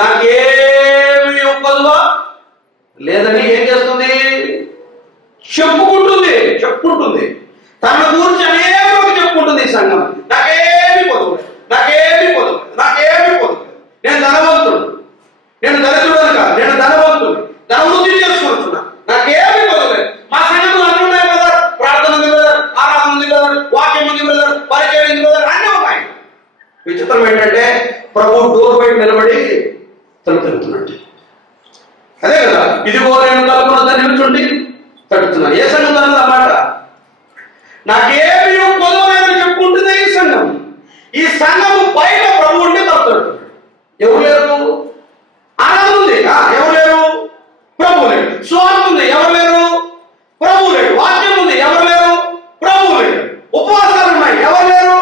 నాకేమి ఒప్పదువా లేదని ఏం చేస్తుంది? చెప్పుకుంటుంది. తన గురించి అనేక చెప్పుకుంటుంది ఈ సంఘం. నాకేమి పొదువు, నేను ధనవంతుడు, నేను దరిద్రుడని కాదు, నేను ధనవంతుడు, ధనవృద్ధి చేసుకుంటున్నా, నాకేమి పొదువు. మా సంఘంలో అన్ని ఉన్నాయి బ్రదర్, ప్రార్థన ఉంది బ్రదర్, ఆరాధన ఉంది బ్రదర్, వాక్యం ఉంది బ్రదర్, పరిచయం ఉంది బ్రదర్, అన్నీ ఉన్నాయి. విచిత్రం ఏంటంటే ప్రభు డోర్ బయట నిలబడి తలుపు తలుపుతున్నాడు. అదే కదా, ఇదిగో నేను తలుపున నిల్చుండి తడుతున్నాను. ఏ సంఘం అన్నమాట? నాకేమి పొదవలేదని చెప్పుకుంటుంది ఈ సంఘం. ఈ సంఘము బయట ప్రభు ఉంటే తడుతున్నాడు. ఎవరు లేరు? ఆనందం ఉంది, ఎవరు లేరు? ప్రభు లేడు. స్వార్థం ఉంది, ఎవరు లేరు? ప్రభు లేడు. వాక్యం ఉంది, ఎవరు లేరు? ప్రభు లేడు. ఉపవాసాలు ఉన్నాయి, ఎవరు లేరు?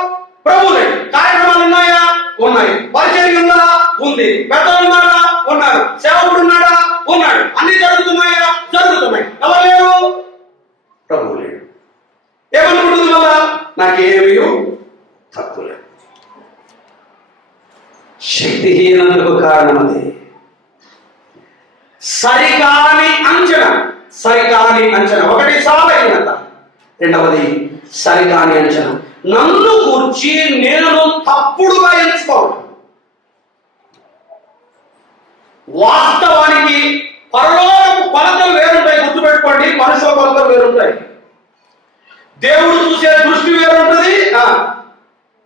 ప్రభు లేడు. కార్యక్రమాలు ఉన్నాయా? ఉన్నాయి. పరిచయం ఉందా? ఉంది. పెద్దలు ఉన్నారా? ఉన్నారు. సేవకుడు ఉన్నాడా? ఉన్నాడు. అన్ని జరుగుతున్నాయా? జరుగుతున్నాయి. ఎవరు లేరు? ప్రభు లేడు. ఏమనుకుంటుంది వల్ల? నాకేమీ తక్కువ లేదు. శక్తిహీనతకు కారణం అది. సరికాని అంచనా. ఒకటి సాధహీనత, రెండవది సరికాని అంచనా. నన్ను కూర్చి నేను తప్పుడుగా ఎంచుకోవడం. వాస్తవానికి పరలోకపు కొలతలు వేరుంటాయి, గుర్తుపెట్టుకోండి. మనుషుల కొలతలు వేరుంటాయి. దేవుడు చూసే దృష్టి వేరుంటుంది,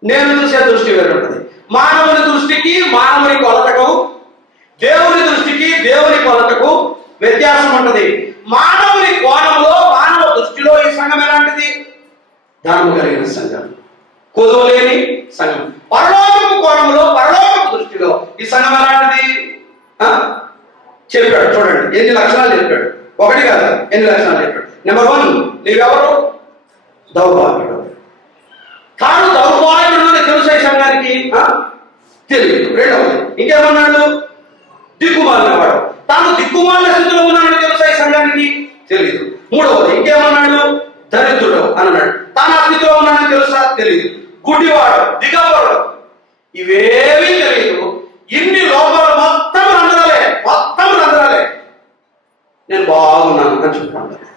నేను చూసే దృష్టి వేరుంటుంది. మానవుని దృష్టికి మానవుని కొలతకు, దేవుని దృష్టికి దేవుని కొలతకు వ్యత్యాసం ఉంటుంది. మానవుని కోణంలో, మానవ దృష్టిలో ఈ సంఘం ఎలాంటిది? ధర్మం కలిగిన సంఘం, కొదవలేని సంఘం. పరలోకపు కోణంలో, పరలోకపు దృష్టిలో ఈ సంఘం ఎలాంటిది? చెప్పాడు చూడండి, ఎన్ని లక్షణాలు చెప్పాడు. ఒకటి కాదు, ఎన్ని లక్షణాలు చెప్పాడు. నెంబర్ 1, నీవెవరు? దౌర్భాగ్యుడు. తాను దౌర్భాగ్యుడు అని తెలుసా ఈ సంఘానికి? తెలియదు. రెండవది ఇంకేమన్నాడు? దిక్కుమాలిన వాడు. తాను దిక్కుమాలిన స్థితిలో ఉన్నాడని తెలుసా ఈ సంఘానికి? తెలియదు. మూడవది ఇంకేమన్నాడు? దరిద్రుడు అన్నాడు. తాను ఆ స్థితిలో ఉన్నాడని తెలుసా? తెలియదు. గుడ్డివాడు, దిగంబరుడు, ఇవేమీ తెలియదు. ఇన్ని లోపాలు మొత్తం రంధ్రాలే. నేను బాగున్నాను అని చెప్పుకుంటాను.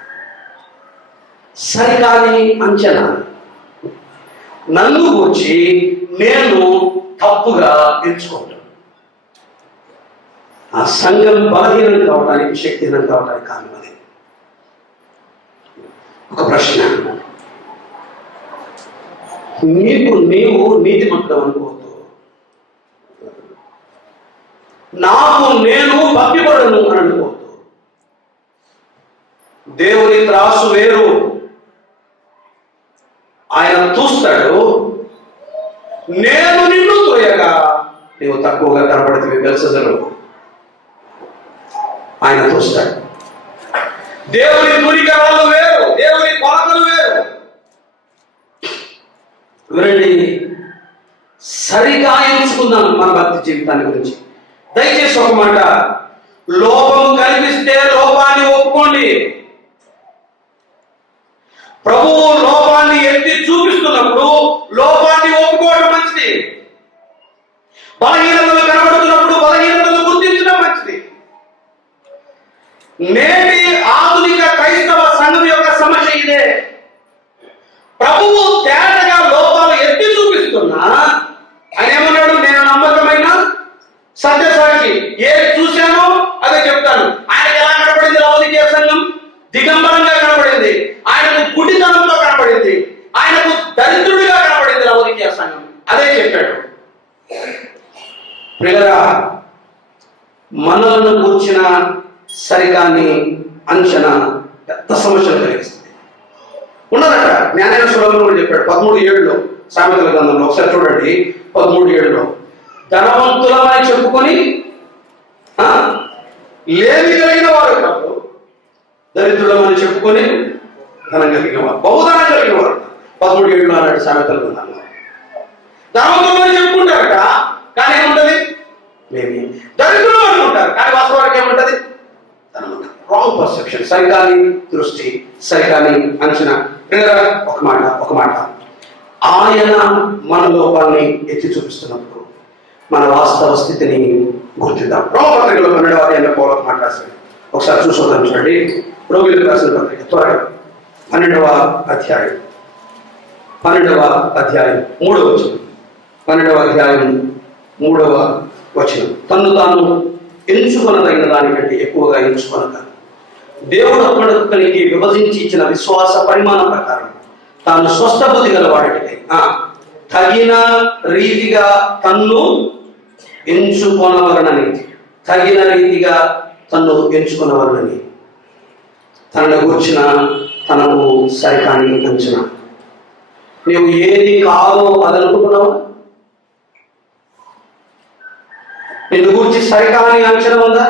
సరికాని అంచనా. నన్ను గురించి నేను తప్పుగా ఎంచుకుంటాను. ఆ సంఘం బలహీనం కావడానికి, శక్తిహీనం కావడానికి కారణం అది. ఒక ప్రశ్న, నీవు నీతిమంతుడు అనుకోవద్దు. నాకు నేను భక్తిపరుడను అని అనుకోవద్దు. దేవుని త్రాసు వేరు. ఆయన చూస్తాడు. నేను నిన్ను తోయగా నీవు తక్కువగా కనపడితే బెల్షెజరు, ఆయన తోస్తాడు. దేవుని తూనికరాలు వేరు, దేవుని కొలతలు వేరు. వినండి, సరిగా ఎంచుకుందాం మన భక్తి జీవితాన్ని గురించి. దయచేసి ఒక మాట, లోపం కనిపిస్తే లోపాన్ని ఒప్పుకోండి. ప్రభువు లోపాన్ని ఎత్తి చూపిస్తున్నప్పుడు లోపాన్ని ఒప్పుకోవడం మంచిది. బలహీనతలు కనబడుతున్నప్పుడు బలహీనతలు గుర్తించడం మంచిది. నేటి ఆధునిక క్రైస్తవ సంఘం యొక్క సమస్య ఇదే. ప్రభువు తేటగా లోపాలు ఎత్తి చూపిస్తున్నా ఆయన ఏమన్నాడు? నేను నమ్మకమైన సత్యసాక్షి, ఏది చూశానో అదే చెప్తాను. ఆయనకు ఎలా కనపడింది లవోదికీయ సంఘం? దిగంబరంగా కనపడింది. ఆయనకు గుడితనంతో కనపడింది. ఆయనకు దరిద్రుడిగా కనపడింది లవోదికీయ సంఘం. అదే చెప్పాడు. ప్రియులారా, మనలను కూర్చిన సరికాని అంచనా పెద్ద సమస్యలు కలిగిస్తుంది. ఉన్నదట. జ్ఞానేశ్వర సులభం కూడా చెప్పాడు 13:7 సామెతల గ్రంథంలో. ఒకసారి చూడండి 13:7. ధనవంతులమని చెప్పుకొని లేమి కలిగిన వారు కాదు, దరిద్రులమని చెప్పుకొని ధనం కలిగిన వారు, బహుధనం కలిగిన వారు. 13:7 అన్నాడు సామెతల గ్రంథంలో. ధనవంతులమని చెప్పుకుంటారట, కానీ ఏముంటది? లేమి. దరిద్రులు అనుకుంటారు, కానీ వాస్తవానికి ఏముంటది? రాంగ్ పర్సెప్షన్, సరికాని దృష్టి, సరికాని అంచనా. ఒక మాట, ఆయన మన లోపాన్ని ఎత్తి చూపిస్తున్నప్పుడు మన వాస్తవ స్థితిని గుర్తిద్దాం. రోమపత్రికలో 12వ అధ్యాయంలో పౌలు మాట రాశాడు. ఒకసారి చూసొద్దాం. చూడండి, రోమిలకు రాసిన పత్రిక త్వరగా 12వ అధ్యాయం 3వ వచనం. 12వ అధ్యాయం 3వ వచనం. తన్ను తాను ఎంచుకొనదగిన దానికంటే ఎక్కువగా ఎంచుకొనక దేవుడు ఒక్కొక్కరికి విభజించి ఇచ్చిన విశ్వాస పరిమాణం ప్రకారం తాను స్వస్థ బుద్ధి గలవాడికై తగిన రీతిగా తన్ను ఎంచుకొనవలనని, తగిన రీతిగా తన్ను ఎంచుకొనవలనని తనను కూర్చిన తనకు సరికాని అంచనా. నీవు ఏది కాదో అది అనుకుంటున్నావు? నిన్ను గురించి సరికాని అంచనా ఉందా?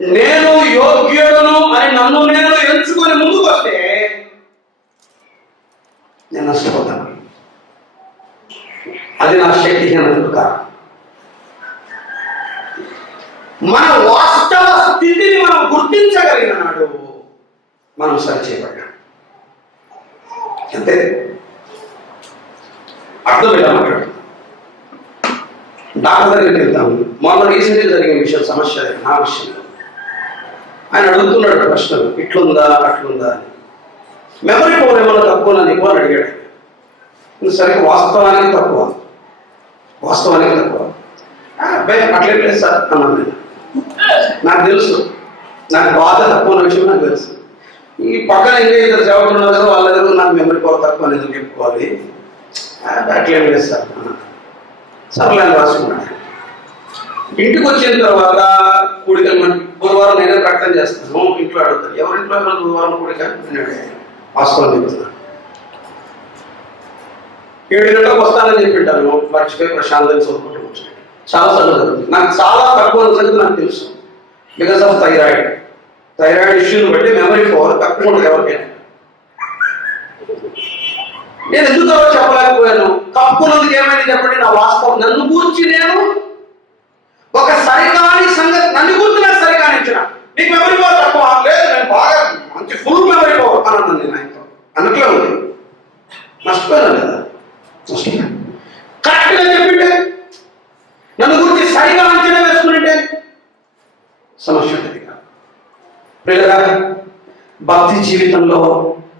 నేను యోగ్యుడును అని నన్ను నేను ఎంచుకొని ముందుకు వస్తే నేను నష్టపోతాను. అది నా శక్తిహీనతకు కారణం. మన వాస్తవ స్థితిని మనం గుర్తించగలిగిన నాడు మనం సరిచేయబడ్డాం. అంతే. అర్థం ఎలా మాట్లాడు. డాక్టర్ దగ్గరికి వెళ్తాము. మొన్న రీసెంట్గా జరిగిన విషయం, సమస్య నా విషయంలో. ఆయన అడుగుతున్నాడు ప్రశ్నలు, ఇట్లుందా అట్లుందా అని. మెమరీ పవర్ ఏమన్నా తక్కువ నీకు అని అడిగాడు. సరే, వాస్తవానికి తక్కువ. అబ్బాయి అట్లే లేదు సార్ అన్నాను నేను. నాకు తెలుసు, నాకు బాధ తక్కువ అన్న విషయం నాకు తెలుసు. ఈ పక్కన ఇంకా ఇద్దరు సేవకులు కదా, వాళ్ళ దగ్గర నాకు మెమరీ పవర్ తక్కువ అని ఎందుకు చెప్పుకోవాలి? అట్లేం లేదు సార్ అన్నాను. సర్లే అని రాసుకున్నాడు. ఇంటికి వచ్చిన తర్వాత కూడికలు గురువారం నేనే ప్రకటన చేస్తాను. ఇంట్లో అడుగుతాను, ఎవరింట్లో గురువారం కూడిక అన్నాడు. వాస్తవం చెప్తున్నాను. 7 గంటలకు వస్తానని చెప్పింటాను. మర్చిపోయి ప్రశాంతంగా చదువుకుంటూ వచ్చాను. చాలాసార్లు జరుగుతుంది. నాకు చాలా తక్కువ సంగతి నాకు తెలుసు. బికాస్ ఆఫ్ థైరాయిడ్ ఇష్యూని బట్టి మెమరీ పవర్ తక్కువ ఉంటుంది ఎవరికైనా. నేను ఎందుకు చెప్పలేకపోయాను? తప్పునందుకు ఏమైంది చెప్పండి. నా వాస్తవం నన్ను కూర్చి నేను ఒక సరికాని సంగతి, నన్ను కూర్చి నాకు సరికానించిన. నీకు మెమరీ పవర్ తక్కువ లేదు, నేను బాగా మంచి ఫుల్ మెమరీ పవర్ అని అన్నాను. నేను ఆయనతో అన్నట్లే ఉంది. నష్టపోయాను కదా, కరెక్ట్గా చెప్పింటే, నన్ను గురించి సరిగా అంచనా వేసుకుంటే సమస్య ఉంటుంది. ప్రియులారా, భక్తి జీవితంలో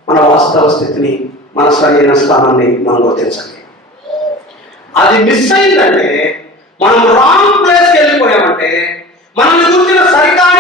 మన వాస్తవ స్థితిని, మన సరైన స్థానాన్ని మనం గుర్తించాలి. అది మిస్ అయిందంటే, మనం రాంగ్ ప్లేస్కి వెళ్ళిపోయామంటే, మనల్ని గురించిన సరికాని